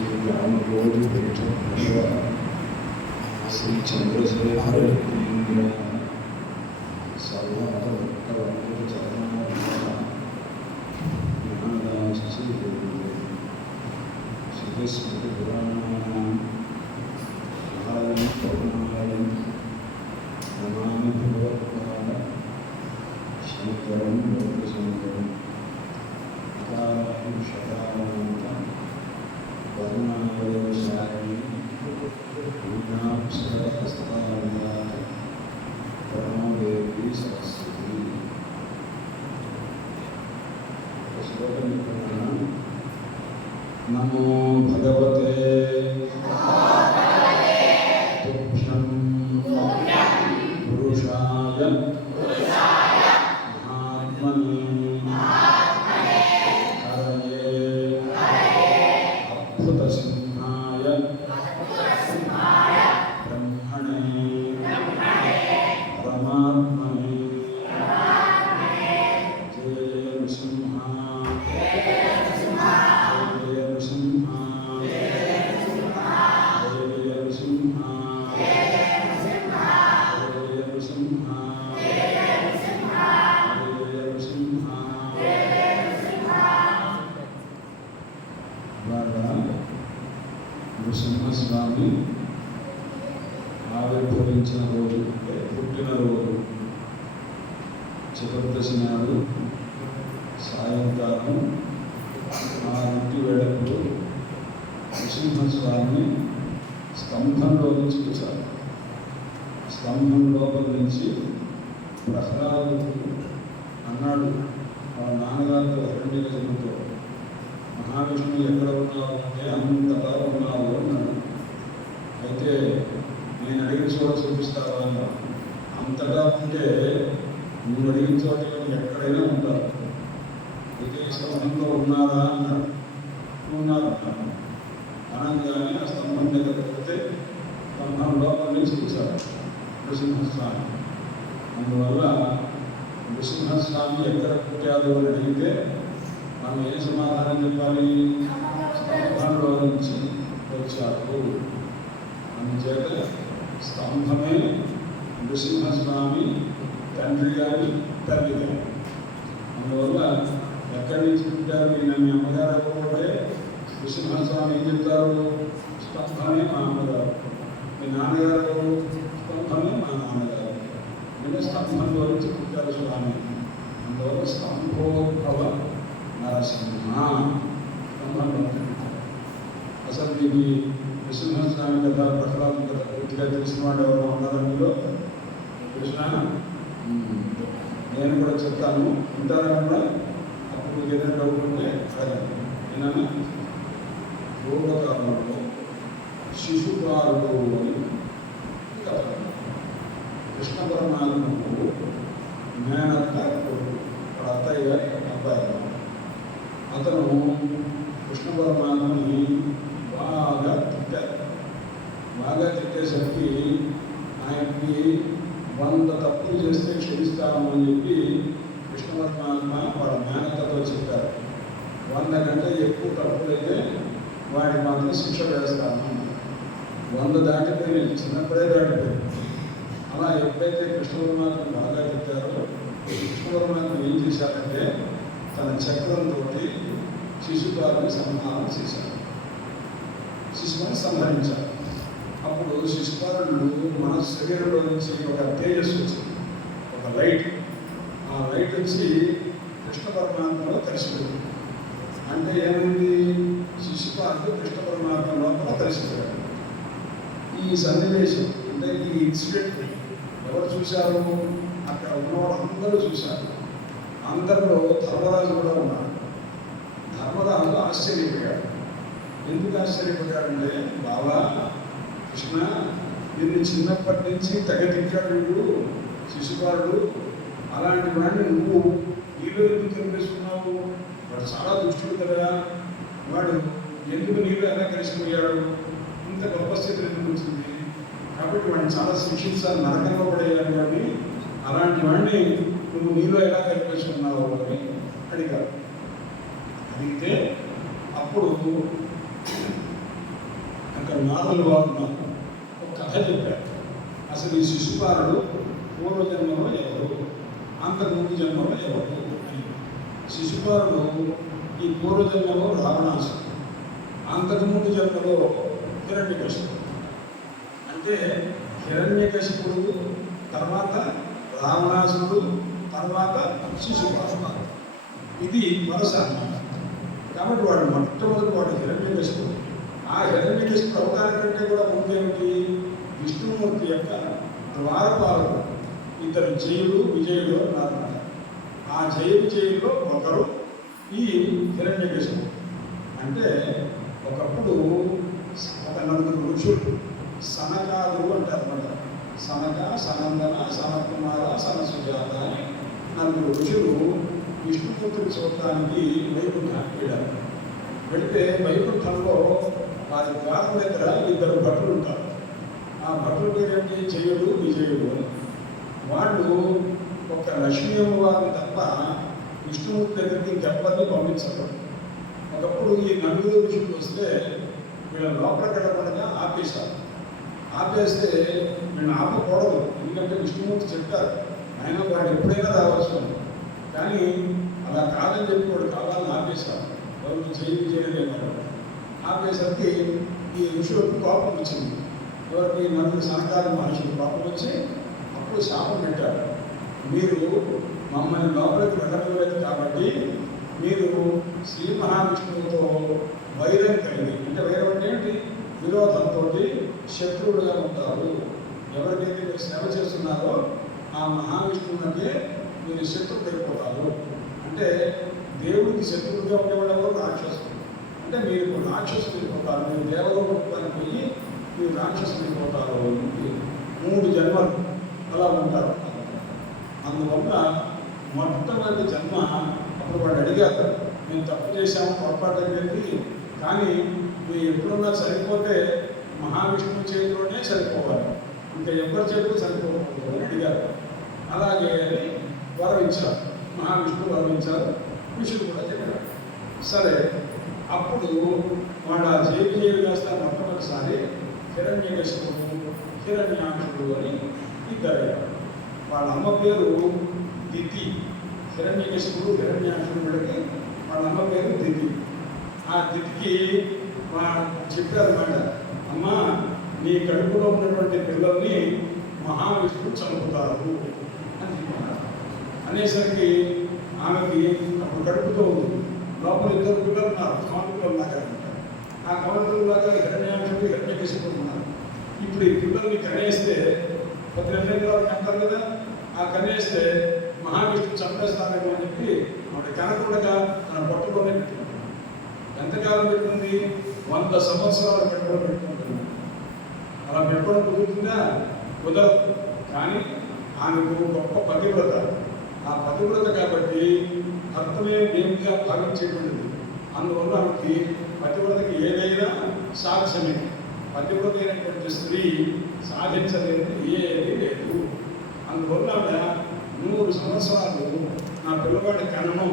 श्रीरामबोधि श्री चंद्रशेखर इंद्र श्रुतिस्मृतिपुराणानाम् आलयं करुणालयं नमामि भगवत्पाद शङ्करं लोकशङ्करम् अकालं शतानन्तं करुणावयोशायि वीणाक्षरहस्तायाः प्रणो देवी सरस्वती नमो भगवते तुभ्यं पुरुषाय महात्मने हरये अद्भुतसिंहाय ब्रह्मणे परमात्मने जय जय नृसिंहा నృసింహస్వామి ఆవిర్భవించిన రోజు పుట్టినరోజు చతుర్దశి నాడు సాయంకాలం 6 వేళప్పుడు నృసింహస్వామిని స్తంభంలో నుంచి వచ్చారు. స్తంభం లోపల నుంచి ప్రహ్లాదుడు అన్నాడు వాళ్ళ నాన్నగారితో హిరణ్యకశిపుతో, మహావిష్ణువు ఎక్కడ ఉన్నావు అంటే అంతటా ఉన్నావు అన్నాడు. అయితే నేను అడిగిన చోట చూపిస్తావా అన్నాడు. అంతటా ఉంటే నువ్వు అడిగిన చోట ఎక్కడైనా ఉంటారు. అయితే ఈ స్తంభంలో ఉన్నారా అన్నాడు. ఉన్నారు అన్నాడు. అనగానే ఆ స్తంభం దగ్గర పెడితే స్తంభం లోపల నుంచి చూశాడు నృసింహస్వామి. అందువల్ల నృసింహస్వామి ఎక్కడ పుట్టారు అని అడిగితే మనం ఏ సమాధానం చెప్పాలి? స్తంభంలో నుంచి వచ్చారు. అందుచేత స్తంభమే నృసింహస్వామి తండ్రి గారి తల్లి గారి. అందువల్ల ఎక్కడి నుంచి పుట్టారు ఈయన మీ అమ్మగారు అవ్వకపోతే నృసింహస్వామి ఏం చెప్తారు? స్తంభమే మా అమ్మగారు. మీ నాన్నగారు స్తంభమే మా నాన్నగారు. నేను స్తంభంలో నుంచి పుట్టారు స్వామి. అందువల్ల స్తంభోద్భవ నరసింహ స్తంభంలో. అసలు మీకు నృసింహస్వామి కథ ప్రహ్లాదు కథ పూర్తిగా తెలిసిన వాడు ఎవరు ఉన్నారో మీలో? కృష్ణ నేను కూడా చెప్తాను, వింటారా కూడా? అప్పుడు మీకు ఏదైనా డౌట్ ఉంటే అడగండి. ఏనా పూర్వకాలంలో శిశుపాలుడు అని కథ. కృష్ణ పరమాత్మకు మేనత్త కొడుకు, అత్తయ్య అబ్బాయి. అతను కృష్ణ పరమాత్మని బాగా తిట్టారు. బాగా తిట్టేసరికి ఆయనకి 100 తప్పులు చేస్తే క్షమిస్తాము అని చెప్పి కృష్ణ పరమాత్మ వాళ్ళ మేనత్తతో చెప్పారు. 100 కంటే ఎక్కువ తప్పులైతే వాడికి మాత్రం శిక్ష వేస్తాము. 100 దాటిపోయి చిన్నప్పుడే దాటిపోయింది. అలా ఎప్పుడైతే కృష్ణ పరమాత్మ బాగా తిట్టారో కృష్ణ పరమాత్మ ఏం చేశారంటే తన చక్రంతో శిశుపాలని సంహారం చేశారు. శిశువుని సంహరించారు. అప్పుడు శిశుపాలుడు మన శరీరంలో నుంచి ఒక తేజస్సు వచ్చింది, ఒక లైట్. ఆ లైట్ వచ్చి కృష్ణ పరమాత్మలో కలిసిపోయింది. అంటే ఏమైంది? శిశుపాలుడు కృష్ణ పరమాత్మ లోపల కలిసిపోయాడు. ఈ సన్నివేశం అంటే ఈ ఇన్సిడెంట్ ఎవరు చూశారు? అక్కడ ఉన్నవాడు అందరూ చూశారు. అందరిలో ధర్మరాజు కూడా ఉన్నాడు. ధర్మరాజు ఆశ్చర్యపోయాడు. ఎందుకు ఆశ్చర్యపోయాడంటే, బాబా కృష్ణ నిన్ను చిన్నప్పటి నుంచి తెగదిక్కాడు వీడు శిశుపాలుడు, అలాంటి వాడిని నువ్వు నీలో ఎందుకు కనిపిస్తున్నావు? వాడు చాలా దుష్టుడు కదా, వాడు ఎందుకు నీలో ఎలా కలిసిపోయాడు? ఇంత గొప్ప స్థితి ఎందుకు వచ్చింది? కాబట్టి వాడిని చాలా శిక్షించాలి, నరకంలో పడేయాలి. వాడిని అలాంటి వాడిని నువ్వు నీలో ఎలా కనిపిస్తున్నావు అని అడిగారు. అడిగితే అప్పుడు ఇక్కడ నారదుల వారు ఉన్నారు, ఒక కథ చెప్పారు. అసలు ఈ శిశుపాలుడు పూర్వజన్మలో ఎవరు, అంతకుముందు జన్మలో ఎవరు అని. శిశుపాలుడు ఈ పూర్వజన్మలో రావణాసుడు, అంతకుముందు జన్మలో హిరణ్యకశిపుడు. అంటే హిరణ్యకశిపుడు తర్వాత రావణాసుడు, తర్వాత శిశుపాలుడు. ఇది వరుస అన్నమాట. కాబట్టి వాడు మొట్టమొదటి వాడు హిరణ్యకశిపుడు. ఆ హిరణ్యకశిపుడు అవతారం కంటే కూడా ముందేమిటి, విష్ణుమూర్తి యొక్క ద్వారపాలకుడు. ఇద్దరు జయుడు విజయుడు అన్నారన్నమాట. ఆ జయ విజయుల్లో ఒకరు ఈ హిరణ్యకశిపుడు. అంటే ఒకప్పుడు ఒక నలుగురు ఋషులు, సనకాదులు అంటారన్నమాట. సనక, సనందన, సనకుమార, సనసుజాత అని నలుగురు ఋషులు విష్ణుమూర్తిని చూడటానికి వైకుంఠానికి వెళ్ళారు. వెళితే వైకుంఠంలో వారి ద్వారం దగ్గర ఇద్దరు భటులు ఉంటారు. ఆ భటుల పేరేంటి, జయుడు విజయుడు అని. వాళ్ళు ఒక లక్ష్మీ అమ్మవారిని తప్ప విష్ణుమూర్తి దగ్గరికి ఇంకెవ్వరిని పంపించరు. ఒకప్పుడు ఈ నలుగురు ఋషులు వస్తే వీళ్ళ లోపలికి వెళ్ళకుండా ఆపేశారు. ఆపేస్తే వీళ్ళని ఆపకూడదు, ఎందుకంటే విష్ణుమూర్తి చెప్తారు ఆయన వాడు ఎప్పుడైనా రావచ్చు అని. కానీ అలా కాదని చెప్పి వాడు కావాలని ఆపేశారు. ఎవరు చేయలేమన్నారు. ఆపేసరికి ఈ ఋషులకు కోపం వచ్చింది. ఎవరికి, నలుగురు సనకాది మహర్షులు కోపం వచ్చి అప్పుడు శాపం పెట్టారు. మీరు మమ్మల్ని లోపలికి వెళ్ళలేదు కాబట్టి మీరు శ్రీ మహావిష్ణువుతో వైరం కలిగి, అంటే వైరం అంటే ఏంటి, విరోధంతో శత్రువులుగా ఉంటారు. ఎవరికైతే మీరు సేవ చేస్తున్నారో ఆ మహావిష్ణువునకే మీరు శత్రువు అయిపోతారు. అంటే దేవుడికి శత్రువుగా ఉండేవాడు ఎవరు, రాక్షసుడు. అంటే మీరు రాక్షసులు అయిపోతారు. మీరు దేవలోకానికి పోయి మీరు రాక్షసులు అయిపోతారు. 3 జన్మలు అలా ఉంటారు. అందువల్ల మొట్టమొదటి జన్మ అప్పుడు వాడు అడిగారు, మేము తప్పు చేశాము, పొరపాటు అయిపోయింది, కానీ మీరు ఎప్పుడున్నా సరిపోతే మహావిష్ణువు చేతిలోనే సరిపోవాలి, ఇంకా ఎవరి చేతిలో సరిపోకూడదు అని అడిగారు. అలాగే అని వరవించారు. మహావిష్ణువు వరవించారు, ఋషులు కూడా చెప్పారు. సరే, అప్పుడు వాడు ఆ జయవిజయుడు వేస్తా మొట్టమొదటిసారి హిరణ్యకశిపుడు, హిరణ్యాక్షుడు అని ఇద్దరు. వాళ్ళ అమ్మ పేరు దితి. హిరణ్యకశిపుడు హిరణ్యాక్షుడు వీళ్ళకి వాళ్ళ అమ్మ పేరు దితి. ఆ దితికి చెప్పారన్నమాట, అమ్మ నీ కడుపులో ఉన్నటువంటి పిల్లల్ని మహావిష్ణువు చంపుతారు అని చెప్పారు. అనేసరికి ఆమెకి అప్పుడు కడుపుతో ఉంది, లోపల 2 పిల్లలు ఉన్నారు, కమలపురంలాగా ఉంటారు. ఆ కమలపురంలాగా హిరణ్యాక్షుడు హిరణ్యకశిపుడు ఉన్నారు. ఇప్పుడు ఈ పిల్లల్ని కనేస్తే 10 నెలల వరకు అంటారు కదా, ఆ కనేస్తే మహావిష్ణువు చంపేస్తారేమో అని చెప్పి ఆవిడ కనకుండా తన పొట్టలోనే పెట్టుకుంటుంది. ఎంతకాలం పెట్టుకుంది, 100 సంవత్సరాలు పెట్టుకోవడం పెట్టుకుంటుంది. అలా పెట్టుకోవడం కుదురుతుందా, కుదరదు. కానీ ఆమెకు గొప్ప పతివ్రత. ఆ పతివ్రత కాబట్టి భర్తనే దేవుడిగా భావించేటువంటిది. అందువల్ల ఆమెకి పతివ్రతకి ఏదైనా సాధ్యమే. పతివ్రత అయినటువంటి స్త్రీ సాధించలేదు ఏది లేదు. అందువల్ల ఆవిడ 100 సంవత్సరాలు నా పిల్లవాడి కనను,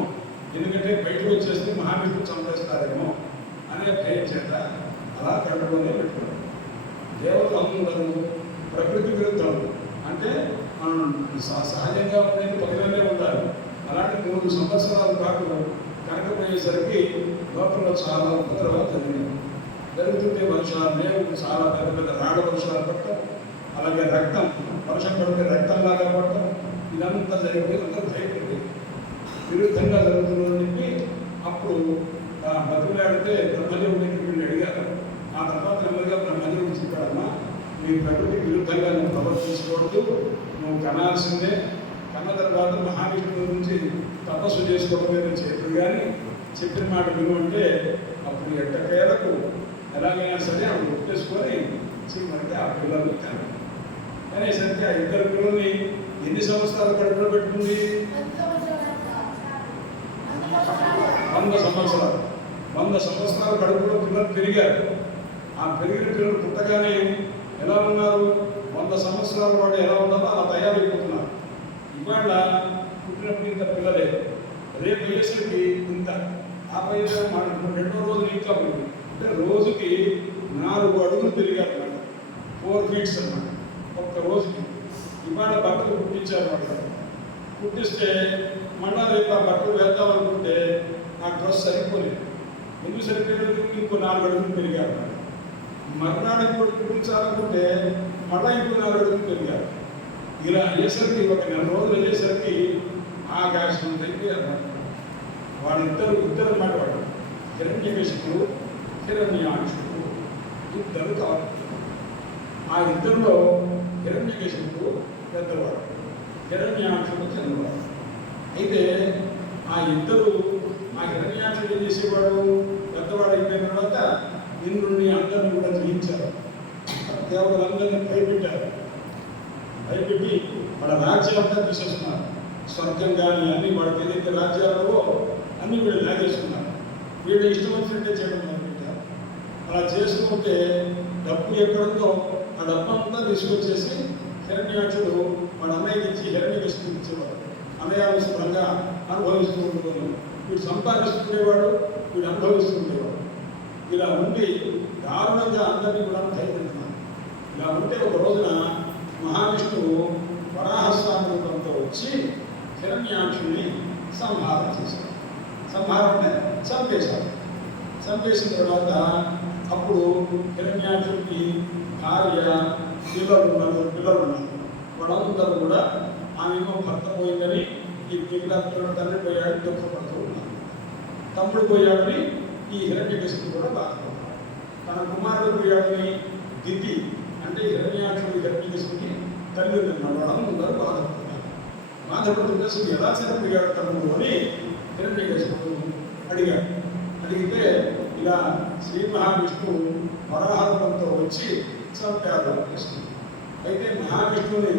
ఎందుకంటే బయటకు వచ్చేస్తే మహావిష్ణువు చంపేస్తారేమో అనే భయం చేత అలా కడుపులోనే పెట్టుకోవడం. దేవతలు అందరూ ప్రకృతి విరుద్ధం, అంటే మనం సహజంగా ఉండేది 10 నెలలే ఉండాలి. అలాంటి 3 సంవత్సరాల పాటు కనకపోయేసరికి లోకంలో చాలా ఉపద్రవాలు జరుగుతుంటే వర్షాలు లేవు, చాలా పెద్ద పెద్ద రాళ్ళ వర్షాలు పడటం, అలాగే రక్తం, వర్షం పడితే రక్తంలాగా పడటం, ఇదంతా జరిగిపోయి అందరూ భయపడి విరుద్ధంగా జరుగుతుందని చెప్పి అప్పుడు బతుకులాడితే బ్రహ్మదేవుడికి వీళ్ళు అడిగారు. ఆ తర్వాత నెమ్మదిగా బ్రహ్మదేవుడు చెప్పాడమ్మా, మీ ప్రకృతికి విరుద్ధంగా నువ్వు ప్రవర్తించకూడదు, నువ్వు కనాల్సిందే, కన్న తర్వాత మహావిష్ణువు గురించి తపస్సు చేసుకోవడం చేతులు కానీ చెప్పిన మాట వినుంటే అప్పుడు ఎట్టకేలకు ఎలాగైనా సరే ఆవిడ ఒప్పేసుకొని చివరికి ఆ పిల్లల్ని అనేసరికి ఆ 2 పిల్లల్ని ఎన్ని సంవత్సరాలు కడుపులో పెట్టుకుంది, 100 సంవత్సరాలు. 100 సంవత్సరాల కడుపులో పిల్లలు పెరిగారు. ఆ పెరిగిన పిల్లలు పుట్టగానే ఎలా ఉన్నారు, 100 సంవత్సరాల వాడు ఎలా ఉన్నారో అలా తయారైపోతున్నారు. ఇవాళ పుట్టినప్పుడు ఇంత పిల్లలే, రేపు వేసరికి ఇంత, ఆ పైన 2వ రోజు ఇంకా ఉంది. అంటే రోజుకి 4 అడుగులు పెరిగారు అన్నమాట. 4 ఫీట్స్ అన్నమాట ఒక్క రోజుకి. ఇవాళ బట్టలు కుట్టించారు వాళ్ళు. కుట్టిస్తే మళ్ళా రేపు ఆ బట్టలు వేద్దాం అనుకుంటే ఆ డ్రెస్ సరిపోలేదు. ఎందుకు సరిపోలేదు? ఇంకో 4 అడుగులు పెరిగారు. మర్నాడు ఇంకోటి కుట్టించాలనుకుంటే మళ్ళా ఇంకో 4 అడుగులు పెరిగారు. ఇలా అయ్యేసరికి ఒక 4 రోజులు అయ్యేసరికి ఆకాశం అయిపోయారు. ఇద్దరు అన్నమాట వాడు. హిరణ్యకశిపుడు, హిరణ్యాక్షుడు ఇద్దరు కావాలి. ఆ ఇద్దరిలో హిరణ్యకశిపుడు పెద్దవాడు, హిరణ్యాక్షుడు చిన్నవాడు. అయితే ఆ ఇద్దరు, ఆ హిరణ్యాక్షుడు ఏం చేసేవాడు? పెద్దవాడు అయిపోయిన తర్వాత ఇంద్రుడిని అందరిని కూడా జయించారు. దేవతలందరినీ భయపెట్టారు. భయపెట్టి వాళ్ళ రాజ్యం అంతా తీసేస్తున్నారు. స్వర్గం కానీ అన్ని వాడికి ఏదైతే రాజ్యాలలో అన్ని వీళ్ళు లాగేస్తున్నారు. వీళ్ళు ఇష్టం వచ్చినట్టే చేయడం మొదలుపెట్టారు. అలా చేసుకుంటే డబ్బు ఎక్కడంతో ఆ డబ్బు అంతా తీసుకొచ్చేసి హిరణ్యాక్షుడు వాడు అన్నయ్యకి ఇచ్చి హిరణ్యకశిపుడికి ఇచ్చేవాడు. అన్నయ్య శుభ్రంగా అనుభవిస్తూ ఉండేవాడు. వీడు సంపాదిస్తుండేవాడు, వీడు అనుభవిస్తూ ఉండేవాడు. ఇలా ఉండి దారుణంగా అందరినీ కూడా భయపెడుతున్నాడు. ఇలా ఉంటే ఒక రోజున మహావిష్ణువు వరాహస్వామి రూపంతో వచ్చి హిరణ్యాక్షుడిని సంహారం చేశాడు. సంహారం అంటే చంపేశాడు. చంపేసిన తర్వాత అప్పుడు హిరణ్యాక్షుడికి భార్య, పిల్లలు ఉన్నారు. వాళ్ళందరూ కూడా ఆమెమో భర్త పోయిందని ఈ పిల్లలు తండ్రి పోయాడు దుఃఖపడుతూ ఉన్నారు. తమ్ముడు పోయాడని ఈ హిరణ్యకశిపుడు కూడా బాధపడ్డాడు. తన కుమారుడు పోయాడని దితి అంటే హిరణ్యాక్షుడు హిరణ్యకశిపుడికి తల్లి ఉన్నాడు. వాళ్ళందరూ బాధపడుతున్నారు. బాధపడుతుంటే అసలు ఎలా చనిపోయాడు తమ్ముడు అని హిరణ్యకశిపుడు అడిగాడు. అడిగితే ఇలా శ్రీ మహావిష్ణువు వరాహరూపంతో వచ్చి చంపాడు కృష్ణుడు. అయితే మహావిష్ణువుని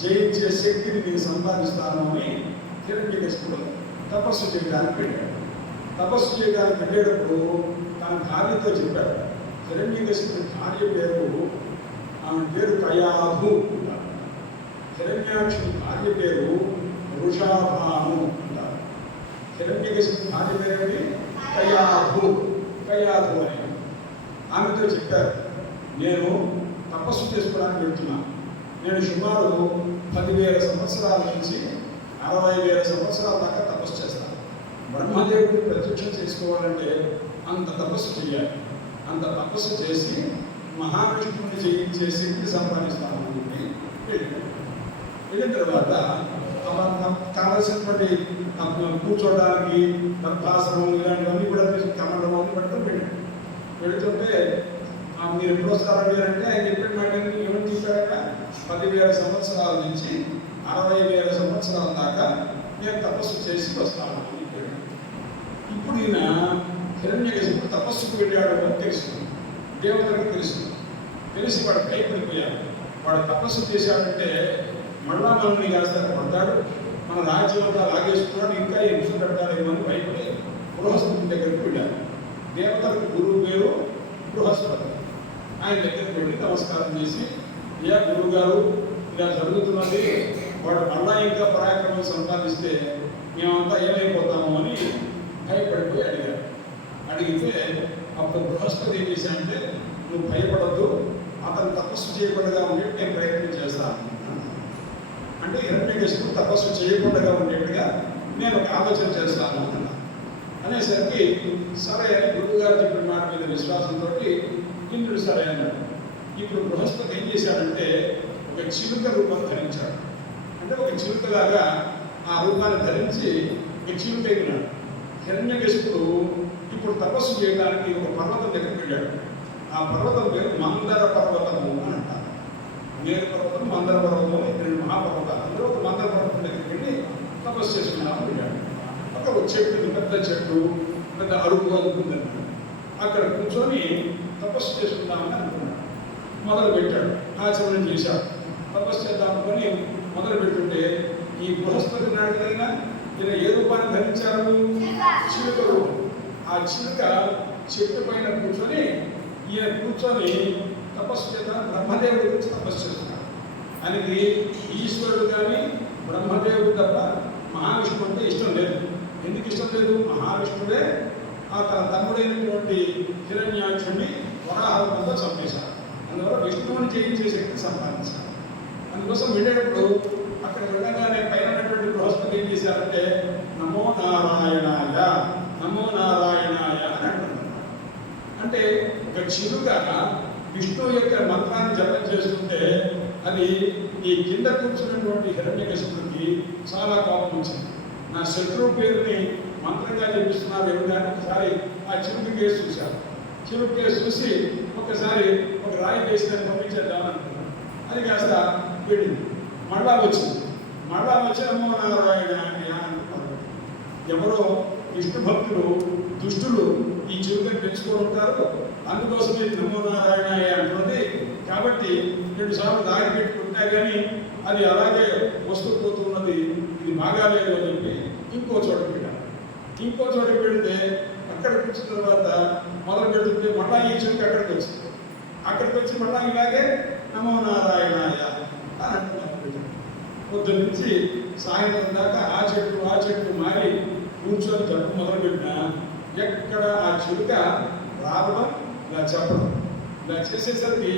జయించే శక్తిని నేను సంపాదిస్తాను అని హిరణ్యకశిపుడు తపస్సు చేయడానికి వెళ్ళాడు. తపస్సు చేయడానికి వెళ్ళేటప్పుడు తన భార్యతో చెప్పాడు. హిరణ్యకశిపుడి భార్య ఆమె పేరు కయాభు అంటారు. హిరణ్యాక్షుడి భార్య పేరు వృషాభాను అంటారు. హిరణ్యకశిపుడి భార్య పేరు కయాభు అని. ఆమెతో చెప్పారు, నేను తపస్సు చేసుకోవడానికి వెళ్తున్నాను. నేను సుమారు 10,000 సంవత్సరాల నుంచి 60,000 సంవత్సరాల దాకా తపస్సు చేస్తాను. బ్రహ్మదేవుడిని ప్రత్యక్షం చేసుకోవాలంటే అంత తపస్సు చేయాలి. అంత తపస్సు చేసి మహావిష్ణువుని జయించే శక్తి సంపాదిస్తాను అని వెళ్ళిన తర్వాత కావలసినటువంటి కూర్చోవడానికి దర్భాసనం ఇలాంటివన్నీ కూడా కమలము పట్టుకొని వెళుతుంటే మీరు ఎప్పుడు వస్తారండి అంటే ఆయన చెప్పిన మాట ఏమని చెప్పాక 10,000 సంవత్సరాల నుంచి 60,000 సంవత్సరాల దాకా నేను తపస్సు చేసి వస్తాను అని చెప్పాడు. ఇప్పుడు ఈయన హిరణ్యకశిపుడు తపస్సుకు వెళ్ళాడు అని తెలుస్తుంది. దేవతలకు తెలిసి వాడు భయపడిపోయాడు. వాడు తపస్సు చేశాడంటే మళ్ళా మనల్ని కాస్త పడతాడు, మన రాజ్యం అంతా లాగేసుకున్నాడు, ఇంకా హింస పెడతాడేమో అని భయపడి బృహస్పతి దగ్గరికి వెళ్ళాడు. దేవతలకు గురువు పేరు బృహస్పతి. ఆయన దగ్గరికి వెళ్ళి నమస్కారం చేసి, అయ్యా గురువు గారు ఇలా జరుగుతున్నది, వాడు మళ్ళా ఇంకా పరాక్రమం సంపాదిస్తే మేమంతా ఏమైపోతాము అని భయపడిపోయి అడిగారు. అడిగితే అప్పుడు బృహస్పతి ఏం చేశానంటే, నువ్వు భయపడద్దు, అతను తపస్సు చేయకుండా ఉండేట్టు నేను ప్రయత్నం చేస్తాను అంటే హిరణ్యకశిపుడు తపస్సు చేయకుండా ఉండేట్టుగా నేను ఒక ఆలోచన చేస్తాను అన్నా. అనేసరికి సరే అని గురువు గారు చెప్పిన మాట మీద విశ్వాసంతో ఇంద్రుడు సరే అన్నాడు. ఇప్పుడు బృహస్పతి ఏం చేశాడంటే ఒక చిలుక రూపం ధరించాడు. అంటే ఒక చిలుకలాగా ఆ రూపాన్ని ధరించి ఒక చిలుక అయినాడు. హిరణ్యకశిపుడు ఇప్పుడు తపస్సు చేయడానికి ఒక పర్వతం దగ్గరికి వెళ్ళాడు. ఆ పర్వతం పేరు మందర పర్వతము అని అంటారు. మేరు పర్వతం, మందర పర్వతం, 2 మహాపర్వతాలు. అందులో ఒక మందర పర్వతం దగ్గరికి వెళ్ళి తపస్సు చేసుకున్నామని వెళ్ళాడు. అక్కడ ఒక చెట్టు, పెద్ద చెట్టు, పెద్ద అడుగుగా ఉంటుందన్నాడు. అక్కడ కూర్చొని తపస్సు చేసుకుందామని అనుకున్నాడు. మొదలు పెట్టాడు, ఆచరణ చేశాడు. తపస్సు చేద్దామని మొదలు పెట్టుంటే ఈ బృహస్పతి నాడు కదా ఈయన ఏ రూపాన్ని ధరించారు? చిలుక రూపం. ఆ చిలుక చెట్టు పైన కూర్చొని ఈయన కూర్చొని తపస్సు చేద్దాం, బ్రహ్మదేవుడి గురించి తపస్సు చేస్తున్నాడు. ఆయనకి ఈశ్వరుడు కానీ బ్రహ్మదేవుడు తప్ప మహావిష్ణువు అంటే ఇష్టం లేదు. ఎందుకు ఇష్టం లేదు? మహావిష్ణుడే ఆ తన తమ్ముడైనటువంటి హిరణ్యాక్షుడిని వరాహరూపంతో చంపాడు. విష్ణువుని జయించే శక్తి సంపాదించాలి. అందుకోసం వెళ్ళేటప్పుడు అక్కడ వెళ్ళగానే పైన ఉన్నటువంటి బృహస్పతి ఏం చేశారంటే నమో నారాయణాయ నమో నారాయణాయ అని అంటున్నారు. అంటే ఒక చిలుక విష్ణువు యొక్క మంత్రాన్ని జపం చేస్తుంటే అది ఈ కింద కూర్చున్నటువంటి హిరణ్యకశిపుడికి చాలా కోపం వచ్చింది. నా శత్రువు పేరుని మంత్రంగా చెప్పిస్తున్నారు ఎవరిదాన్ని ఒకసారి ఆ చిలుక కేసు చూశారు. చిలుక కేసు చూసి ఒకసారి ఒక రాయి వేసి దాన్ని పంపించేద్దామని అనుకున్నాను. అది కాస్త వెళ్ళింది. మళ్ళా వచ్చింది. మళ్ళా వచ్చి నమో నారాయణ అని అనుకున్నారు. ఎవరో విష్ణు భక్తులు దుష్టులు ఈ చిలుకని పెంచుకొని ఉంటారు. అందుకోసమే నమో నారాయణ అంటుంది. కాబట్టి 2 సార్లు దారి పెట్టుకుంటా కానీ అది అలాగే వస్తూ పోతున్నది, ఇది బాగాలేదు అని చెప్పి ఇంకో చోటకి వెళ్ళాను. ఇంకో చోటకి వెళితే అక్కడికి వచ్చిన తర్వాత మొదలు పెడుతుంటే మళ్ళా ఈ చిలుక అక్కడికి వచ్చింది. అక్కడికి వచ్చి మళ్ళా ఇలాగే నమో నారాయణాయ అని అంటున్నారు. పొద్దున్న నుంచి సాయంత్రం దాకా ఆ చెట్టు మారి కూర్చొని జప్పు మొదలుపెట్టినా ఎక్కడ ఆ చిలుక రావడం ఇలా చెప్పడం ఇలా చేసేసరికి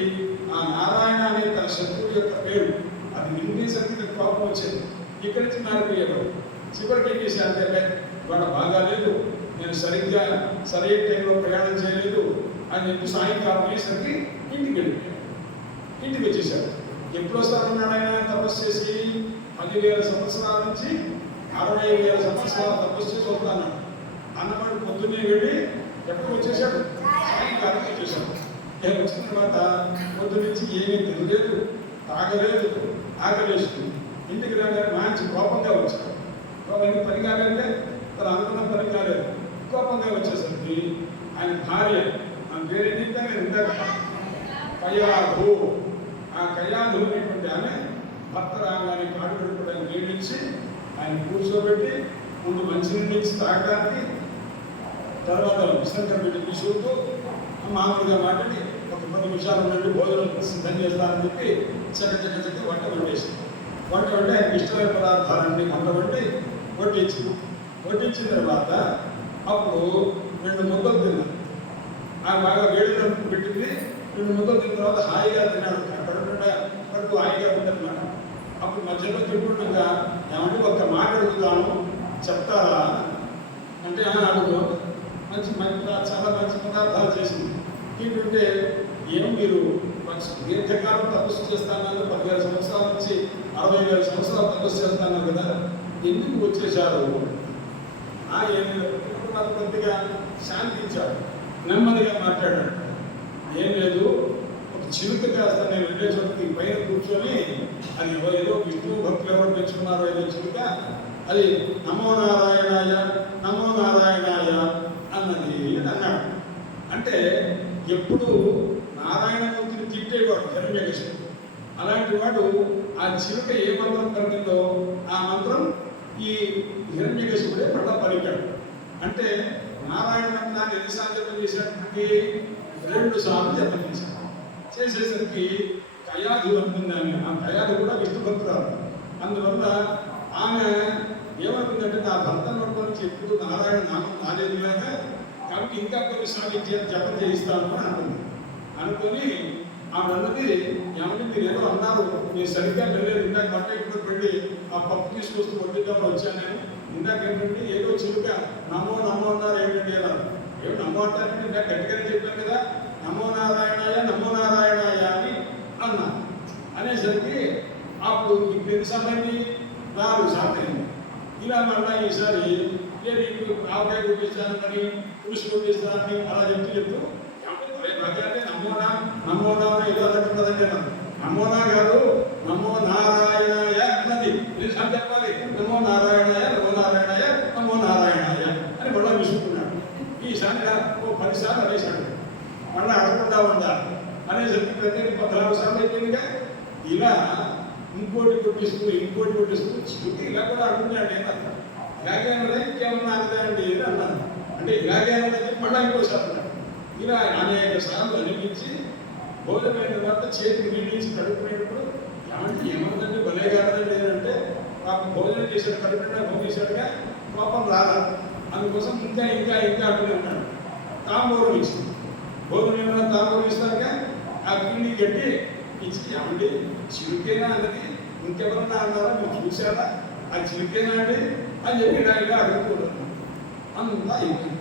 ఆ నారాయణ అనే తన శత్రువు యొక్క పేరు అది వినిపించేసరికి కోపం వచ్చేది. ఇక్కడి నుంచి మారిపోయాడు. చివరికి ఏం చేశారంటే ఇవాళ బాగాలేదు, నేను సరిగ్గా సరైన టైంలో ప్రయాణం చేయలేదు అని చెప్పి సాయంకాలం అయ్యేసరికి ఇంటికి వెళ్ళిపోయాడు. ఇంటికి వచ్చేసాడు. ఎప్పుడు వస్తారన్నాడు ఆయన తపస్సు చేసి 10,000 సంవత్సరాల నుంచి 60,000 సంవత్సరాల తపస్సు చేసి వస్తాను అన్నవాడు పొద్దున్నే వెళ్ళి ఎప్పుడు వచ్చేసాడు? సాయంకాలం వచ్చేసాడు. వచ్చిన తర్వాత పొద్దు నుంచి ఏమీ తినలేదు, తాగలేదు, ఆకలేస్తుంది. ఇంటికి రాగానే మంచి కోపంగా వచ్చాడు. కోపంగా పని కాగానే తను అనుకున్న పని కాలేదు. కోపంగా వచ్చేసరికి ఆయన భార్య ఆ పేరు ఏంటంటే నేను ఉంటాను కయాధు. ఆ కయాధు అనేటువంటి ఆమె భర్త రాగానే కాడు పెట్టుకోవడానికి నీళ్ళించి ఆయన కూర్చోబెట్టి ముందు మంచినీళ్ళు ఇచ్చి తాగడానికి, తర్వాత విశ్రంకర పెట్టి తీసుకుంటూ మామూలుగా మాట్లాడి ఒక 10 నిమిషాలు నుండి భోజనం సిద్ధం చేస్తానని చెప్పి చక్క వంట వండేసి వంట వండి ఆయనకి ఇష్టమైన పదార్థాలన్నీ వంట వండి వడ్డించిన తర్వాత అప్పుడు 2 ముద్దలు తిన్నాను. ఆ బాగా వేడిలో పెట్టింది. 2 ముద్దలు తిన్న తర్వాత హాయిగా తిన్నాడు. కడుపు హాయిగా ఉందన్నమాట. అప్పుడు మధ్యలో తింటుండగా ఏమంటే ఒక్క మాట అడుగుతాను చెప్తారా అంటే అడుగు. చాలా మంచి పదార్థాలు చేసింది. ఏంటంటే ఏం మీరు దీర్ఘకాలం తపస్సు చేస్తాను, 10,000 సంవత్సరాల నుంచి 60,000 సంవత్సరాలు తపస్సు చేస్తాను కదా, ఎందుకు వచ్చేసారు? నాకు కొద్దిగా శాంతించాడు, నెమ్మదిగా మాట్లాడాడు. ఏం లేదు, ఒక చిలుక కాస్త నేను వెళ్ళే చోటుకి పైన కూర్చొని అది ఏదో విష్ణువు భక్తులు ఎవరు పెంచుకున్నారో ఏదో చిలుక, అది నమో నారాయణాయ నమో నారాయణాయ అన్నది అని అన్నాడు. అంటే ఎప్పుడు నారాయణమూర్తిని తిట్టేవాడు హిరణ్యకశిపుడు. అలాంటి వాడు ఆ చిలుక ఏ మంత్రం పలికిందో ఆ మంత్రం ఈ హిరణ్యకశిపుడే మళ్ళా పలికాడు. అంటే నారాయణ మంత్రాన్ని ఎన్నిసార్లు జపం చేసినప్పటికీ 2 సార్లు జపం చేశాడు. చేసేసరికి కయాధు అనుకుందాన్ని, ఆ కయాధు కూడా విష్ణు భక్తురాలు. అందువల్ల ఆమె ఏమనుకుందంటే నా భర్త నోట్లో నుంచి ఎప్పుడు నారాయణ నామం నాలేదులాగా, కాబట్టి ఇంకా కొన్నిసార్లు జపం చేయిస్తాను అని అంటుంది. అనుకొని ఆమె అన్నది ఏమంటే మీరు ఏదో అన్నారు, మీరు సరిగ్గా వెళ్ళలేదు, ఇందాక వంట ఇప్పుడు పెళ్ళి ఆ పప్పు తీసుకొస్తూ వడ్డిద్దామని వచ్చాను నేను. ఇందాక ఏంటంటే ఏదో చిలుక నమో నమో అన్నారు ఏంటంటే అన్నారు. ఏమో నమో అంటారంటే ఇందాక గట్టిగానే చెప్పాను కదా, నమో నారాయణాయ నమో నారాయణాయ అని అన్నా. అనేసరికి అప్పుడు ఇప్పుడు ఎన్నిసార్లు 4 సార్లు అయింది. ఇలా మళ్ళీ ఈసారి ఇప్పుడు ఆవకాయ కొట్టిస్తానని పులుసు కొట్టిస్తానని అలా చెప్తూ అంటే నమోనా ఏదో అన్నట్టుంటుందండి. నమోనా కాదు, నమో నారాయణాయ అన్నది నిజం చెప్పాలి. నమో నారాయణాయ నమో నారాయణాయ నమో నారాయణాయ అని మళ్ళీ విసుకున్నాడు. ఈసారి 10 సార్లు అనేసాడు. మళ్ళీ అడగకుండా ఉందా అనేసరికి ప్రతి 14 సార్లు అయిపోయిందిగా. ఇలా ఇంకోటి కొట్టిస్తూ చిలుకి ఇలా కూడా అంటున్నాడు. ఏమన్నా ఇలాగే అన్నదా ఇంకేమన్నా అన్నదండి అని అన్నాను. అంటే ఇలాగే అన్నదని మళ్ళీ ఇంకోసారి అన్నాడు. ఇలా అనేక సార్లు అనిపించి భోజనమైన తర్వాత చేతికి నీళ్ళించి కడుపునేటప్పుడు ఏమంటే ఏమన్నదండి భలే కాదండి అంటే పాపం భోజనం చేశాడు, కడుపునిండా భోజేశాడుగా, కోపం రాదా. అందుకోసం ఇంకా అంటూనే ఉన్నాడు. తాంబూలం ఇచ్చింది. భోజనం ఏమైనా తాంబూలం ఇస్తారుగా, ఆ పిండి కట్టి ఇచ్చి ఏమండి చిరుకేనా అన్నది ఇంకెవరన్నా అన్నారా మీరు చూసారా అది చిరుకేనా అండి అని చెప్పి నా ఇలా అడుగుతున్నాను. అంతా అయిపోయింది.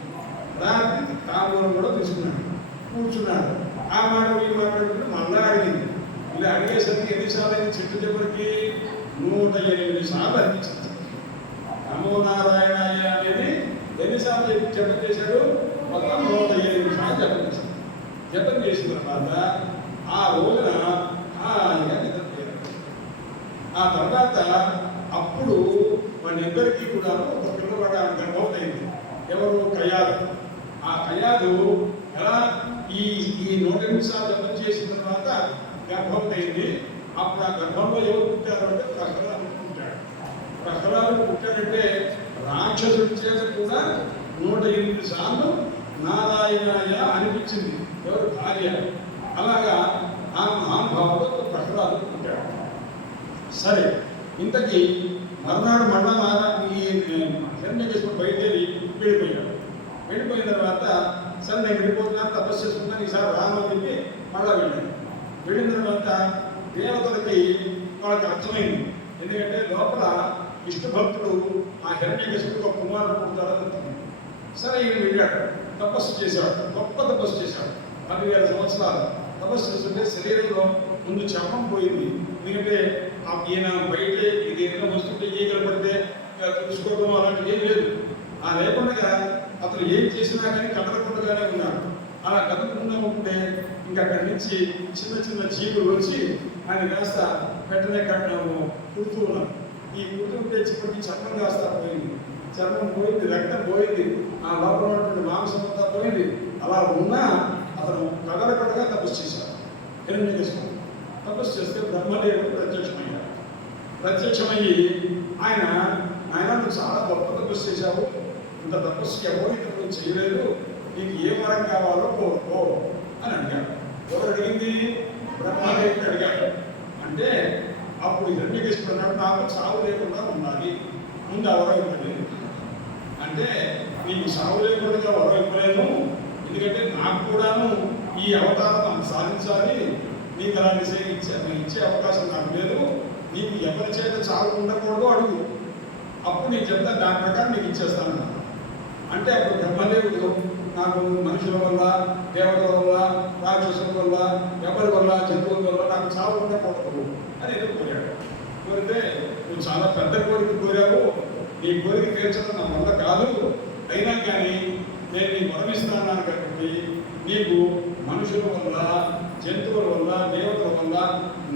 రాత్రి తాంబూలం కూడా తీసుకున్నాడు, కూర్చున్నాడు. ఆ మాట ఈ మాట్లాడుకుంటే మళ్ళా అడిగింది. ఇలా అడిగేసరికి ఎన్నిసార్లు అయింది చెట్టు చివరికి 108 సార్లు అనిపించింది. నమో నారాయణాయ అనేది ఎన్నిసార్లు జపం చేశాడు? మొత్తం 108 సార్లు జపం చేశాడు. జపం చేసిన తర్వాత ఆ రోజున హాయిగా నిద్రపోయారు. ఆ తర్వాత అప్పుడు వాళ్ళిద్దరికీ కూడా ఒక పిల్లవాడు గర్భవతి అయింది. ఎవరు? కయాదు. ఆ కయాదు ఎలా ఈ 108 సార్లు జపం చేసిన తర్వాత గర్భవతి అయింది. అప్పుడు ఆ గర్భంలో ఎవరు పుట్టారు అంటే ప్రహ్లాదు పుట్టాడు. ప్రహ్లాదు పుట్టాడంటే రాక్షసుడి చేత కూడా 108 సార్లు నారాయణాయ అనిపించింది ఎవరు? భార్య. అలాగా ఆ మహానుభావుడు ప్రహ్లాదు పుట్టాడు. సరే, ఇంతకీ మర్నాడు మళ్ళా ఈ హిరణ్యకశిపుడు బయలుదేరి వెళ్ళిపోయాడు. వెళ్ళిపోయిన తర్వాత సరే నేను వెళ్ళిపోతున్నాను, తపస్సు చేసుకున్నాను, ఈసారి రాను అని చెప్పి మళ్ళా వెళ్ళాను. వెళ్ళిన తర్వాత దేవతలకి వాళ్ళకి అర్థమైంది. ఎందుకంటే లోపల విష్ణు భక్తుడు ఆ హిరణ్యకశిపుడు ఒక కుమారుడు పుడతాడని అర్థమైంది. సరే ఈయన వెళ్ళాడు, తపస్సు చేశాడు, గొప్ప తపస్సు చేశాడు. 10,000 సంవత్సరాలు తపస్సు చేస్తుంటే శరీరంలో ముందు చర్మం పోయింది. ఎందుకంటే ఈయన బయటే ఇది ఏదైనా వస్తుంటే ఈగలు పడితే చూసుకోవడం అలాంటివి ఏం లేదు. ఆ లేకుండా అతను ఏం చేసినా కానీ కదలకుండానే ఉన్నాడు. అలా కదలకుండా ఉంటే ఇంకా అక్కడి నుంచి చిన్న చిన్న జీవులు వచ్చి ఆయన కాస్త వెంటనే కుడుతూ ఉన్నారు. ఈ కుడుతూ ఉంటే చిప్పటి చర్మం కాస్త పోయింది, చర్మం పోయింది, రక్తం పోయింది, ఆ లోపల ఉన్నటువంటి మాంసం అంతా పోయింది. అలా ఉన్నా అతను కదలకుండా తపస్సు చేశాడు. హిరణ్యకశిపుడు తపస్సు చేస్తే బ్రహ్మదేవుడు ప్రత్యక్షమయ్యాడు. ప్రత్యక్షమయ్యి ఆయన నువ్వు చాలా గొప్ప తపస్సు చేశావు, ఇంత తపస్సుకి ఎవరు ఇతరులు చేయలేదు, నీకు ఏ వరం కావాలో కోరుకో అని అడిగాడు. ఎవరు అడిగింది? బ్రహ్మదేవుడు అడిగాడు. అంటే అప్పుడు హిరణ్యకశిపుడు అన్నాడు, నాకు సాగు లేకుండా ఉండాలి, ముందు వరం ఇవ్వలేదు. అంటే నీకు సాగు లేకుండా వరం ఇవ్వలేను, ఎందుకంటే నాకు కూడాను ఈ అవతారం సాధించాలి, నీకు అలా ఇచ్చే అవకాశం నాకు లేదు, నీకు ఎవరి చేత చాలు ఉండకూడదు అడుగు, అప్పుడు నేను చెప్తాను, దాని ప్రకారం నీకు ఇచ్చేస్తాను. అంటే అప్పుడు బ్రహ్మదేవుడు నాకు మనుషుల వల్ల, దేవతల వల్ల, రాక్షసుల వల్ల, ఎవరి వల్ల, జంతువుల వల్ల నాకు చావు ఉండకూడదు అని ఏదో కోరాడు. కోరితే నువ్వు చాలా పెద్ద కోరిక కోరావు, నీ కోరిక తీర్చడం నా వల్ల కాదు, అయినా కానీ నేను నీ వరమిస్తాను కాబట్టి నీకు మనుషుల వల్ల, జంతువుల వల్ల, దేవతల వల్ల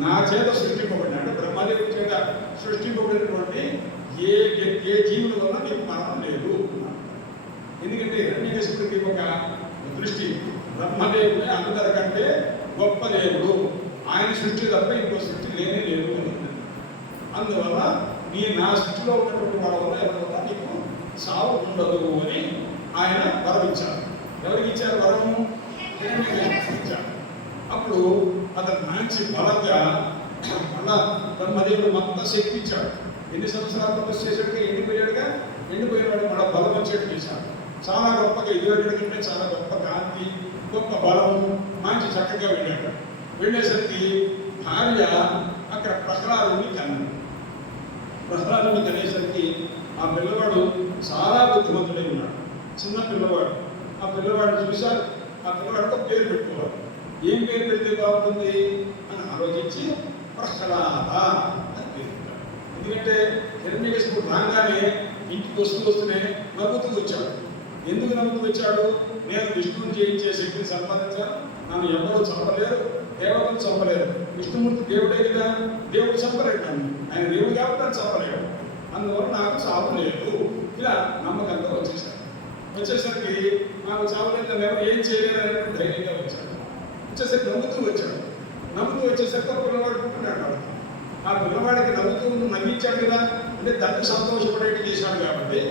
నా చేత సృష్టింపబడిన, అంటే బ్రహ్మదేవుడి చేత సృష్టింపబడినటువంటి ఏ జీవుల వల్ల నీకు మరణం లేదు. ఎందుకంటే హిరణ్యకశిపుడికి ఒక దృష్టి, బ్రహ్మదేవుడే అందరికంటే గొప్ప దేవుడు, ఆయన సృష్టి తప్ప ఇంకో సృష్టి లేనే లేదు అని. అందువల్ల నా సృష్టిలో ఉన్నటువంటి వాళ్ళ వల్ల ఎవరి వల్ల నీకు సావు ఉండదు అని ఆయన వరం ఇచ్చారు. ఎవరికి ఇచ్చారు వరము? హిరణ్యకశిపుడికి ఇచ్చారు. అప్పుడు అతను మంచి బలంగా మళ్ళా బ్రహ్మదేవుడు మొత్తం శక్తి ఇచ్చాడు. ఎన్ని సంవత్సరాలు తపస్సు చేశాడుగా ఎండిపోయాడుగా, ఎండిపోయిన వాడు మళ్ళీ బలం వచ్చేట్టు చేశాడు. చాలా గొప్పగా ఇదివరకటి కంటే చాలా గొప్ప కాంతి, గొప్ప బలము, మంచి చక్కగా వెళ్ళాడు. వెళ్ళేసరికి భార్య అక్కడ ప్రహ్లాదుని కన్నాడు. ప్రహ్లాదుని కనేసరికి ఆ పిల్లవాడు చాలా బుద్ధిమంతుడై ఉన్నాడు, చిన్న పిల్లవాడు. ఆ పిల్లవాడిని చూశారు, ఆ పిల్లవాడితో పేరు పెట్టుకోవాలి. ఏం పేరు పెడితే బాగుంటుంది అని ఆలోచించి ప్రహ్లాద అని పేరు పెట్టాడు. ఎందుకంటే హిరణ్యకశిపుడు రాగానే ఇంటికి వస్తూనే నవ్వుతూ వచ్చాడు. ఎందుకు నవ్వుతూ వచ్చాడు? నేను విష్ణువుని జయించే శక్తిని సంపాదించాను, నన్ను ఎవరూ చంపలేరు, దేవతలు చంపలేరు, విష్ణుమూర్తి దేవుడే కదా, దేవుడు చంపలేడు నన్ను, ఆయన దేవుడు కాబట్టి నన్ను చంపలేడు, అందువల్ల నాకు చావు లేదు, ఇలా నమ్మకంగా వచ్చేసాడు. వచ్చేసరికి నాకు చావు లేదు, నన్ను ఎవరు ఏం చేయలేరు అనేది ధైర్యంగా వచ్చాడు. వచ్చేసరికి నవ్వుతూ వచ్చాడు. నవ్వుతూ వచ్చేసరికి ఒక పిల్లవాడు పుట్టినాడు. ఆ పిల్లవాడికి నవ్వుతూ నవ్వించాడు కదా, అంటే తల్లి సంతోషపడేట్టు చేశాడు కాబట్టి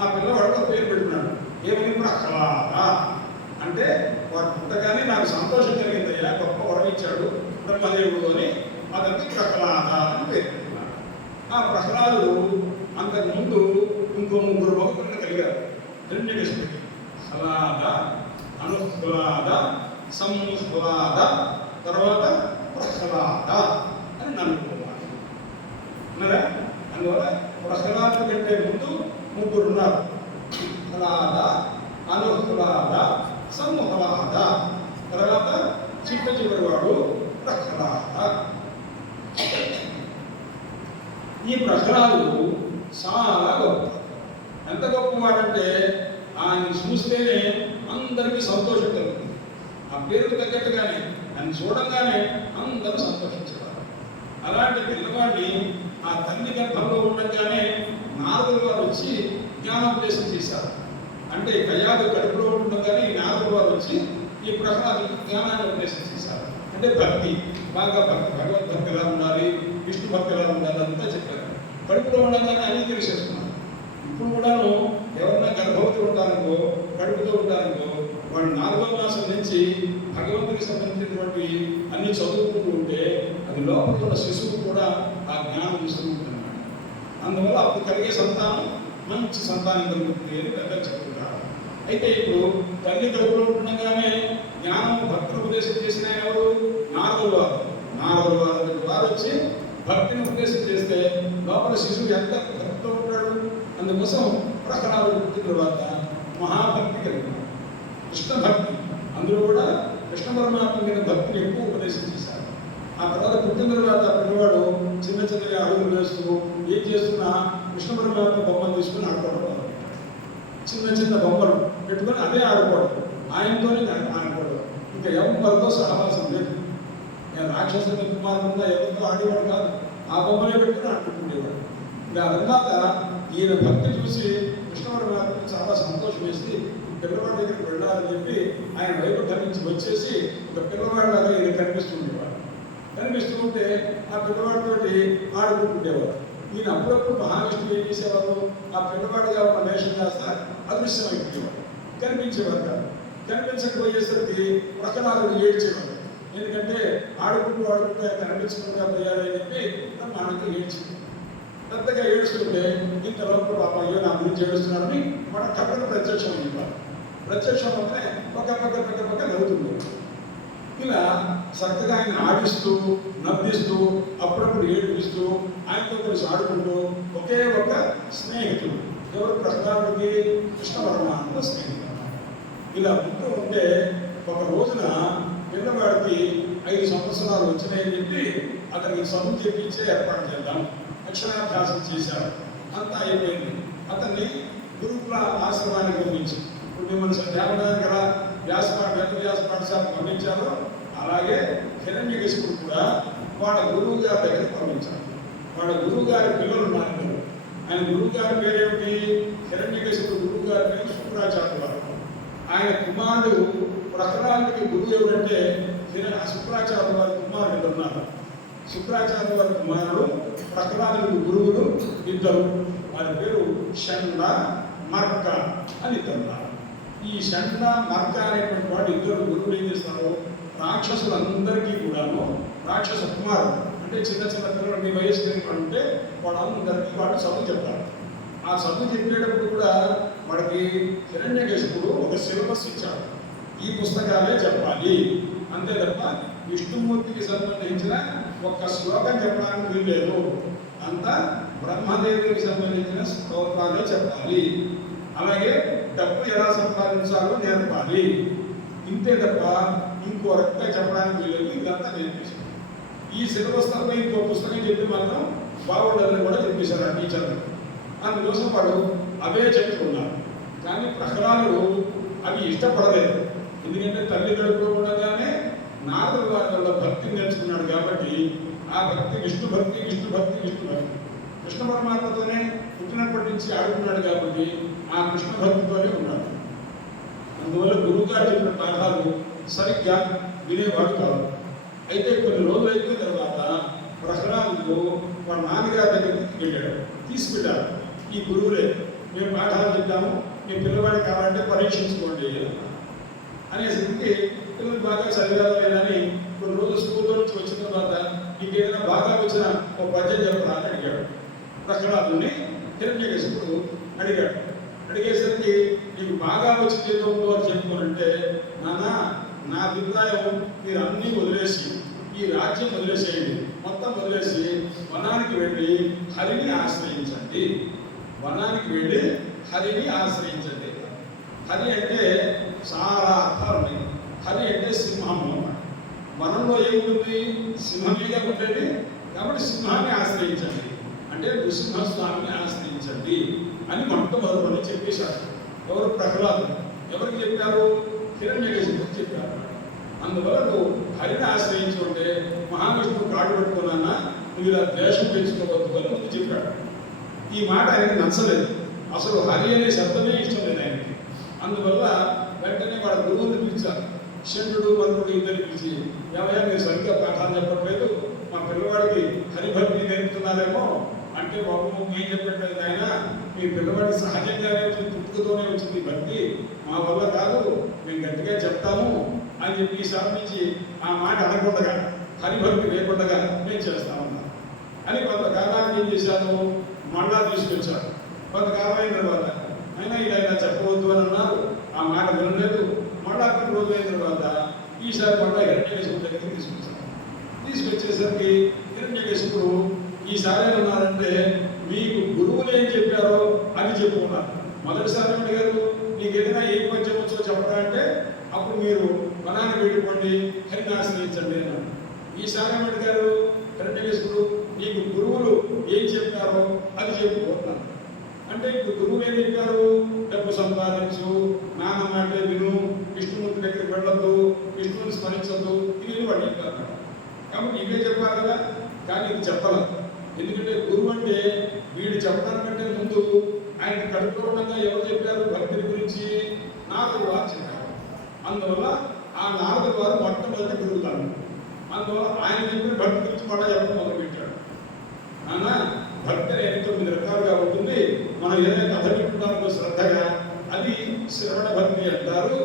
ఆ పిల్లవాడికి ఒక పేరు పెట్టుకున్నాడు. ఏమని? ప్రహ్లాద. అంటే వాడు పుట్టగానే నాకు సంతోషం కలిగిందయ్యా, గొప్ప వరం ఇచ్చాడు బ్రహ్మదేవుడు అని అతనికి ప్రహ్లాద అని పేరు పెట్టుకున్నాడు. ఆ ప్రహ్లాదుడు అంతకుముందు ఇంకో 3 భక్తులను కలిగారు హిరణ్యకశిపుడికి. హ్లాద, అనుహ్లాద, సంహ్లాద, తర్వాత ప్రహ్లాద అని అనుకోవాలి అన్నారా. అందువల్ల ప్రహ్లాద కంటే ముందు ముగ్గురు ఉన్నారు. ప్రహ్లాద, అనుహ్లాద, సంహ్లాద. తర్వాత చివరి వాడు ప్రహ్లాద. ఈ ప్రహ్లాదుడు చాలా గొప్ప. ఎంత గొప్పవాడంటే ఆయన చూస్తేనే అందరికీ సంతోషం కలుగుతుంది. ఆ పేరుకు తగ్గట్టుగానే ఆయన చూడంగానే అందరూ సంతోషించేవారు. అలాంటి పిల్లవాడిని ఆ తల్లి గర్భంలో ఉండగానే నారదుల వారు వచ్చి జ్ఞానోపదేశం చేశారు. అంటే కయాదు కడుపులో ఉండగానే ఈ నారదుల వారు వచ్చి ఈ ప్రహ్లాదుడికి జ్ఞానాన్ని ఉపదేశం చేశారు. అంటే భక్తి, బాగా భక్తి, భగవద్భక్తి ఎలా ఉండాలి, విష్ణు భక్తి ఎలా ఉండాలి అంతా చెప్పారు. కడుపులో ఉండగానే అన్నీ తెలిసేస్తున్నారు. ఇప్పుడు కూడాను ఎవరన్నా గర్భవతులు ఉంటారనుకో, కడుపుతో ఉంటారనుకో, వాడు 4వ మాసం నుంచి భగవంతునికి సంబంధించినటువంటి అన్ని చదువుకుంటూ ఉంటే అది లోపల ఉన్న శిశువు కూడా ఆ జ్ఞానం తీసుకుంటుందన్నమాట. అందువల్ల అప్పుడు కలిగే సంతానం మంచి సంతానం కలుగుతుంది అని పెద్దలు చెప్తుంటారు. అయితే ఇప్పుడు తల్లి కడుపులో ఉండగానే జ్ఞానం భక్తులు ఉపదేశం చేసిన ఎవరు? నారదుల వారు. నారదుల వారు వచ్చి భక్తిని ఉపదేశం చేస్తే లోపల శిశువు ఎంత భక్తితో ఉంటాడు. అందుకోసం ప్రహ్లాదుడు పుట్టిన తర్వాత మహాభక్తి కలిగినాడు. కృష్ణ భక్తి, అందులో కూడా కృష్ణ పరమాత్మ మీద భక్తిని ఎక్కువ ఉపదేశం చేశారు. ఆ తర్వాత పుట్టిన తర్వాత పిల్లవాడు చిన్న చిన్నగా అడుగులు వేస్తూ ఏం చేస్తున్నా కృష్ణ పరమాత్మ బొమ్మలు తీసుకుని ఆడుకోవడం. చిన్న చిన్న బొమ్మలు పెట్టుకొని అదే ఆడుకోవడం, ఆయనతోనే ఆడుకోవడం. ఇంకా ఎవరితో సహవాసం లేదు. నేను రాక్షసుల కుమారుడుగా ఎవరితో ఆడేవాడు కాదు, ఆ బొమ్మలే పెట్టుకుని ఆడుకుంటుండేవాడు. ఇంకా ఆ తర్వాత ఈయన భక్తి చూసి కృష్ణ పరమాత్మకి చాలా సంతోషం వేసి పిల్లవాడి దగ్గరికి వెళ్ళాలని చెప్పి ఆయన వైకుంఠం నుంచి వచ్చేసి ఒక పిల్లవాడిలాగా ఈయన కనిపిస్తుండేవాడు. కనిపిస్తూ ఉంటే ఆ పిల్లవాడితోటి ఆడుకుంటుండేవాడు. ఈయన అప్పుడప్పుడు మహావిష్ణువు ఏం చేసేవారు, ఆ పిల్లవాడిగా ఒక వేషం చేస్తా అదృశ్యమైపోయేవాడు, కనిపించేవారు కాదు. కనిపించకపోయేసరికి ప్రహ్లాదుడు ఏడ్చేవాడు. ఎందుకంటే ఆడుకుంటూ కనిపించకుండా పోయాడని చెప్పి మనకి ఏడ్చింది. పెద్దగా ఏడుస్తుంటే ఇంతలోపు పాప అయ్యో నా గురించి ఏడుస్తున్నాడని మన కథను ప్రత్యక్షం ఇవ్వాలి. ప్రత్యక్షం అంటే పక్క నవ్వుతుంది. ఇలా చక్కగా ఆయన ఆడిస్తూ నవ్విస్తూ అప్పుడప్పుడు ఏడిపిస్తూ ఆయనతో కలిసి ఆడుకుంటూ ఒకే ఒక స్నేహితుడు. ఎవరు? ప్రహ్లాదుడికి కృష్ణ పరమాత్మ స్నేహితుడు. ఇలా ఉంటూ ఉంటే ఒక రోజున పిల్లవాడికి 5 సంవత్సరాలు వచ్చినాయని చెప్పి అతనికి చదువు చెప్పించే ఏర్పాటు చేద్దాం, అక్షరాభ్యాసం చేశారు. అంతా అయిపోయింది. అతన్ని గురుకుల ఆశ్రమానికి పంపించి, ఇప్పుడు మిమ్మల్ని దేవడానికి ఎలా వ్యాస పాఠశాలకు పంపించారో అలాగే హిరణ్యకశిపుడు కూడా వాళ్ళ గురువు గారి దగ్గరికి పంపించారు. వాళ్ళ గురువు గారి పిల్లలు ఉన్నారు. ఆయన గురువు గారి పేరేమిటి? హిరణ్యకశిపుడు గురువు గారి పేరు శుక్రాచార్య వారు. ఆయన కుమారుడు ప్రహ్లాదుడికి గురువు ఎవరంటే శుక్రాచార్య వారి కుమారుడు ఉన్నారు. శుక్రాచార్య వారి కుమారుడు ప్రహ్లాదుడికి గురువులు ఇద్దరు. వారి పేరు షండ, మర్క అని ఇద్దరు. ఈ షండ, మర్క అనేటువంటి వాడు ఇద్దరు గురువులు ఏం చేస్తారు? రాక్షసులందరికీ కూడాను రాక్షస కుమారుడు అంటే చిన్న చిన్న పిల్లలు మీ వయసు అంటే వాళ్ళందరికీ వాడు చదువు చెప్తారు. ఆ చదువు చెప్పేటప్పుడు కూడా వాడికి హిరణ్యకశిపుడు ఒక సిలబస్ ఇచ్చాడు. ఈ పుస్తకాలే చెప్పాలి, అంతే తప్ప విష్ణుమూర్తికి సంబంధించిన ఒక్క శ్లోకం చెప్పడానికి వీల్లేదు, అంతా బ్రహ్మదేవుడికి సంబంధించిన స్తోత్రాలే చెప్పాలి. అలాగే డబ్బు ఎలా సంపాదించాలో నేర్పాలి, ఇంతే తప్ప ఇంకో రకంగా చెప్పడానికి వీల్లేదు. ఇదంతా నేర్పించారు. ఈ సిలబస్ తప్ప ఇంకో పుస్తకం చెప్పి మాత్రం బాగుండదని కూడా చెప్పేశారు ఆ టీచర్లు. అందుకోసం వాడు అవే చెప్పుకున్నారు. కానీ ప్రహ్లాదుడు అవి ఇష్టపడలేదు. ఎందుకంటే తల్లి కడుపులో ఉండగానే నారదుల వారి వల్ల భక్తిని నేర్చుకున్నాడు కాబట్టి ఆ భక్తి విష్ణు భక్తి కృష్ణ పరమాత్మతోనే పుట్టినప్పటి నుంచి ఆడుకున్నాడు కాబట్టి ఆ కృష్ణ భక్తితోనే ఉన్నాడు. అందువల్ల గురువు గారు చెప్పిన పాఠాలు సరిగ్గా వినేవాడు కాదు. అయితే కొన్ని రోజులు అయిపోయిన తర్వాత ప్రహ్లాదుడు వాళ్ళ నాన్నగారి దగ్గరికి వెళ్ళాడు. తీసుకెళ్ళాడు. ఈ గురువులే మేము పాఠాలు చెప్తాము, మీ పిల్లవాడి కావాలంటే పరీక్షించుకోండి అనేసరికి పిల్లలు బాగా చదివారు లేదని కొన్ని రోజులు స్కూల్లో నుంచి వచ్చిన తర్వాత ఇంకేదైనా బాగా వచ్చిన ఒక పద్యం చెప్పరా అని అడిగాడు. ప్రహ్లాదుని హిరణ్యకశిపుడు అడిగాడు. అడిగేసరికి నీకు బాగా వచ్చింది ఏదో ఉందో అని చెప్పుకోనంటే, నాన్న నా అభిప్రాయం మీరు అన్నీ వదిలేసి ఈ రాజ్యం వదిలేసేయండి, మొత్తం వదిలేసి వనానికి వెళ్ళి హరిని ఆశ్రయించండి. వనానికి వెళ్ళి హరిని ఆశ్రయించండి. హరి అంటే చాలా అర్థాలు ఉన్నాయి. హరి అంటే సింహము. వనంలో ఏముంటుంది? సింహమేగా ఉండేది. కాబట్టి సింహాన్ని ఆశ్రయించండి అంటే నృసింహస్వామిని ఆశ్రయించండి అని మొట్టమొదటి చెప్పేశారు. ఎవరు? ప్రహ్లాదుడు. ఎవరికి చెప్పారు? హిరణ్యకశిపుడికి చెప్పారు. అందువల్ల నువ్వు హరిని ఆశ్రయించుకుంటే మహావిష్ణువు కాడు పెట్టుకున్నా నువ్వు ఇలా ద్వేషం పెంచుకోవద్దు అని ముందు చెప్పాడు. ఈ మాట ఆయనకి నచ్చలేదు. అసలు హరి అనే శబ్దమే ఇష్టం లేదు ఆయనకి. అందువల్ల వెంటనే వాళ్ళ గురువుని పిలిచారు. శంకరుడు మరుడు ఇద్దరు పిలిచి, ఏమయ్యా మీరు సరిగ్గా పాఠాలు చెప్పట్లేదు, మా పిల్లవాడికి హరిభక్తి నేర్పుతున్నారేమో అంటే, బాబు ఏం చెప్పట్లేదు ఆయన, మీ పిల్లవాడికి సహజంగానే వచ్చింది, పుట్టుకతోనే వచ్చింది భక్తి, మా వల్ల కాదు, మేము గట్టిగా చెప్తాము అని చెప్పి ఈసారి నుంచి ఆ మాట అనకుండా హరిభక్తి లేకుండా మేము చేస్తామన్నారు. అని కొంతకాలానికి ఏం చేశాను, మళ్ళా తీసుకొచ్చారు. కొంతకాలం అయిన తర్వాత అయినా ఇలా చెప్పవద్దు అని అన్నారు. ఆ మాట వినలేదు. మళ్ళా కొన్ని రోజులు అయిన తర్వాత ఈసారి మళ్ళా హిరణ్యకశిపుడు దగ్గరికి తీసుకొచ్చారు. తీసుకొచ్చేసరికి హిరణ్యకశిపుడు ఈసారి ఏమన్నారంటే, మీకు గురువులు ఏం చెప్పారో అది చెప్పుకున్నారు. మొదటిసారి అడిగారు, నీకు ఏదైనా ఏం పద్యం వచ్చో చెప్పరా అంటే, అప్పుడు మీరు వనాన్ని వెళ్ళిపోండి, హరిని ఆశ్రయించండి అన్నారు. ఈసారి అడిగారు హిరణ్యకశిపుడు, నీకు గురువులు ఏం చెప్పారో అది చెప్పుకుంటున్నారు. అంటే ఇప్పుడు గురువులు ఏం చెప్పారు? డబ్బు సంపాదించు, నాన్న మాటే విను, విష్ణుమూర్తి దగ్గరికి వెళ్ళొద్దు, విష్ణువుని స్మరించద్దు, ఇవి వాడు చెప్పారు. కాబట్టి ఇవే చెప్పారు కదా, కానీ ఇది చెప్పలేదు. ఎందుకంటే గురువు అంటే వీడు చెప్పడానికంటే ముందు ఆయన కడుపులో ఉండగా ఎవరు చెప్పారు భక్తి గురించి? నారదుడు వారు చెప్పారు. అందువల్ల ఆ నారదుడు వారు మొట్టమొదటి గురువుతారు. అందువల్ల ఆయన చెప్పిన భక్తి గురించి కూడా చెప్పడం మొదలుపెట్టాడు. నాన్న, భక్తి అనేది 9 రకాలుగా ఉంటుంది. మనం ఏదైనా కథ వింటున్నామో శ్రద్ధగా, అది శ్రవణ భక్తి అంటారు.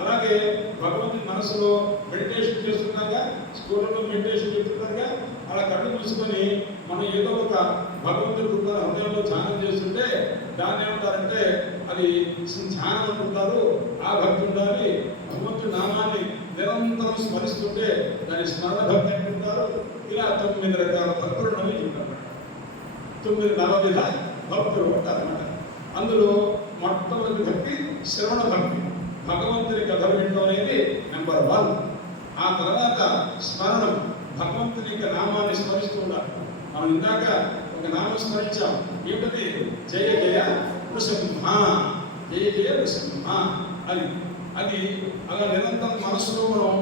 అలాగే భగవంతుని మనసులో మెడిటేషన్ చేస్తున్నాగా, స్కూళ్ళలో మెడిటేషన్ చెప్తున్నాగా, అలా కళ్ళు మూసుకొని మనం ఏదో ఒక భగవంతుడి హృదయంలో ధ్యానం చేస్తుంటే దాన్ని ఏమంటారంటే అది ధ్యానం అంటుంటారు. ఆ భక్తి ఉండాలి. భగవంతుడి నామాన్ని నిరంతరం స్మరిస్తుంటే దాన్ని స్మరణ భక్తి అంటుంటారు. ఇలా 9 రకాల భక్తులు ఉంటారు. 9 నవవిధ భక్తులు ఉంటారన్నమాట. అందులో మొట్టమొదటి భక్తి శ్రవణ భక్తి. భగవంతుని కథలు వినడం అనేది నెంబర్ 1. ఆ తర్వాత స్మరణం, భగవంతుని యొక్క నామాన్ని స్మరిస్తూ ఉండాలి. మనం ఇందాక ఒక నామం స్మరించాం, ఏమిటది? జయ జయ నృసింహ, జయ జయ నృసింహ అని. అది అలా నిరంతరం మనస్సులో మనం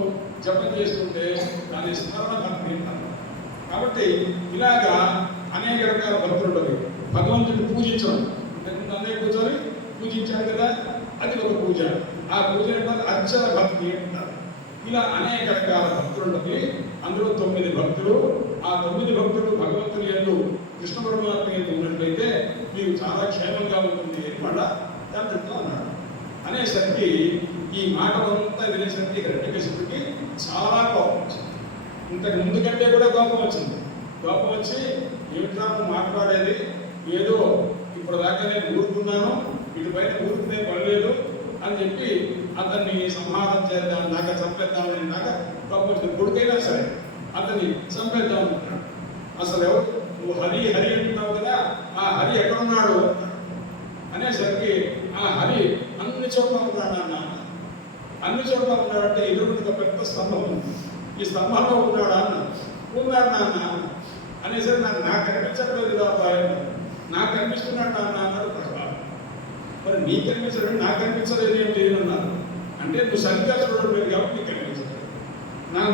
జపం చేస్తుంటే దాని స్మరణ భక్తి అంటారు. కాబట్టి ఇలాగా అనేక రకాల భక్తులు ఉండవు. భగవంతుడిని పూజించడం, అనే కూర్చొని పూజించారు కదా, అది ఒక పూజ. ఆ పూజ అంటే అర్చన భక్తి అంటారు. ఇలా అనేక రకాల భక్తులు ఉండవు. అందులో 9 భక్తులు. ఆ 9 భక్తులు భగవంతుని యందు, కృష్ణ పరమాత్మ యందు ఉన్నట్లయితే మీకు చాలా క్షేమంగా ఉంటుంది అని మళ్ళా దాంట్లో అన్నాడు. అనేసరికి ఈ మాట అంతా వినేసరికి హిరణ్యకశిపుడికి చాలా కోపం వచ్చింది. ఇంతకు ముందు కంటే కూడా కోపం వచ్చింది. కోపం వచ్చి, ఏమిట్రా మాట్లాడేది, ఏదో ఇప్పుడు దాకా నేను ఊరుకున్నాను, ఇటుపైన ఊరుకునే పడలేదు అని చెప్పి అతన్ని సంహారం చేద్దాం దాకా, చంపేద్దామని దాకా కోపం వచ్చింది. కొడుకైనా సరే అతన్ని చంపేద్దాం అనుకుంటాడు. అసలు ఎవరు? నువ్వు హరి హరి అంటున్నావు కదా, ఆ హరి ఎక్కడున్నాడు అనేసరికి, ఆ హరి అన్ని చోట్ల ఉన్నాడు అన్న. అన్ని చోట్ల ఉన్నాడంటే ఎదురుగా పెద్ద స్తంభం ఉంది, ఈ స్తంభంలో ఉన్నాడా అన్న. ఉన్నాడు నాన్న అనేసరికి నాకు కనిపించట్లేదు బాబాయ్, నాకు కనిపిస్తున్నాడు నాన్న అన్నాడు ప్రహ్లాదు. మరి నీకు కనిపించడం నాకు కనిపించలేదు ఏంటి అన్నారు. అంటే నువ్వు సరిగ్గా చూడడం లేదు కాబట్టి నీకు కనిపించలేదు,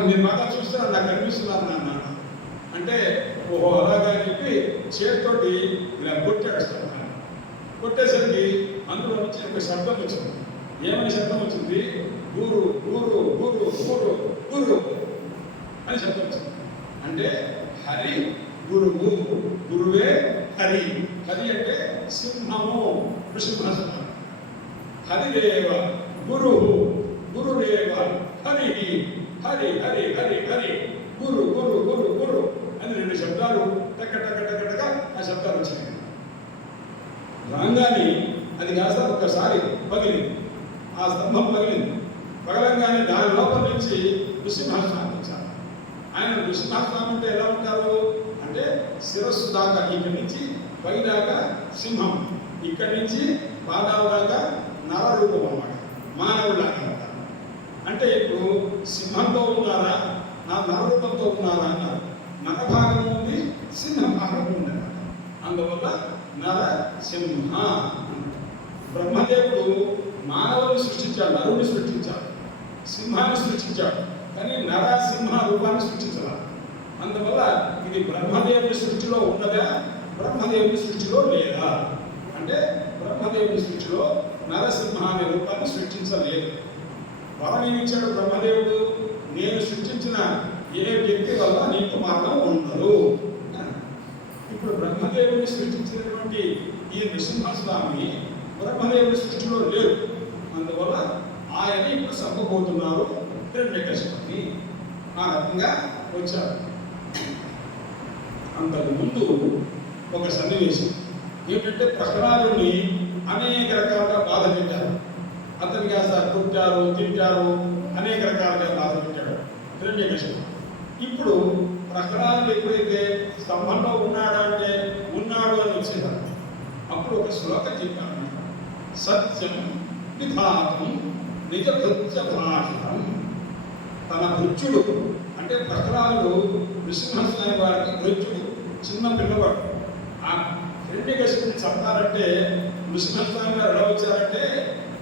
నేను బాగా చూస్తున్నాను, నాకు కనిపిస్తున్నాను నాన్న అంటే, ఓహో అలాగా అని చెప్పి చేతితోటి ఇలా కొట్టాడు. కొట్టేసరికి అందులో నుంచి ఒక శబ్దం వచ్చింది. ఏమని శబ్దం వచ్చింది? గురు గురు గురు గురు గురు అని శబ్దం వచ్చింది. అంటే హరి గురువు, గురువే హరి. హరి అంటే సింహము, నృసింహ. హరిరేవ గురువు, గురురేవ హరి, హరి హరి హరి హరి, గురు గురు గురు గురు అని 2 శబ్దాలు టక టక టక టక ఆ శబ్దాలు వచ్చినాయి. రాగానే అది కాస్త ఒక్కసారి పగిలింది, ఆ స్తంభం పగిలింది. పగలంగానే దాని లోపల నుంచి నృసింహ స్వామి వచ్చారు. ఆయన నృసింహస్వామి అంటే ఎలా ఉంటారు అంటే శిరస్సు దాకా ఇక్కడి నుంచి పై దాకా సింహం, ఇక్కడి నుంచి పాదాల దాకా నర రూపం అన్నమాట, మానవులాగా ఉంటారు. అంటే ఇప్పుడు సింహంతో ఉన్నారా నా నర రూపంతో ఉన్నారా అన్నారు. నర భాగం ఉంది, సింహ భాగం ఉంది అన్నమాట. అందువల్ల నర సింహ. బ్రహ్మదేవుడు మానవుని సృష్టించాడు, నరుని సృష్టించాడు, సింహాన్ని సృష్టించాడు, కానీ నరసింహ రూపాన్ని సృష్టించాల. అందువల్ల ఇది బ్రహ్మదేవుని సృష్టిలో ఉన్నదా, బ్రహ్మదేవుని సృష్టిలో లేదా అంటే బ్రహ్మదేవుని సృష్టిలో నరసింహ అనే రూపాన్ని సృష్టించలేదు. వరం ఏమిచ్చాడు బ్రహ్మదేవుడు, నేను సృష్టించిన ఏ వ్యక్తి వల్ల నీకు మరణం ఉండదు. ఇప్పుడు బ్రహ్మదేవుని సృష్టించినటువంటి ఈ నృసింహస్వామి బ్రహ్మదేవుని సృష్టిలో లేరు. అందువల్ల ఆయన ఇప్పుడు చంపబోతున్నారు హిరణ్యకశిపుని. ఆ రకంగా వచ్చారు. అంతకు ముందు ఒక సన్నివేశం ఏమిటంటే ప్రహ్లాదుని అనేక రకాలుగా బాధ పెట్టారు. అతనికి అసలు కొట్టారు, తిట్టారు, అనేక రకాలుగా బాధ పెట్టాడు హిరణ్యకశిపుడు. ఇప్పుడు ప్రహ్లాదుడు ఎప్పుడైతే స్తంభంలో ఉన్నాడంటే ఉన్నాడు అని వచ్చేసారు. అప్పుడు ఒక శ్లోకం చెప్పారు, సత్యం విధాతం నిజ భృత్య భాషం. తన భృత్యుడు అంటే ప్రహ్లాదుడు నృసింహస్వామి వారికి భృత్యుడు, చిన్న పిల్లవాడు. ఆ హిరణ్యకశిపుని చంపాలంటే నృసింహస్వామి వారు ఎలా వచ్చారంటే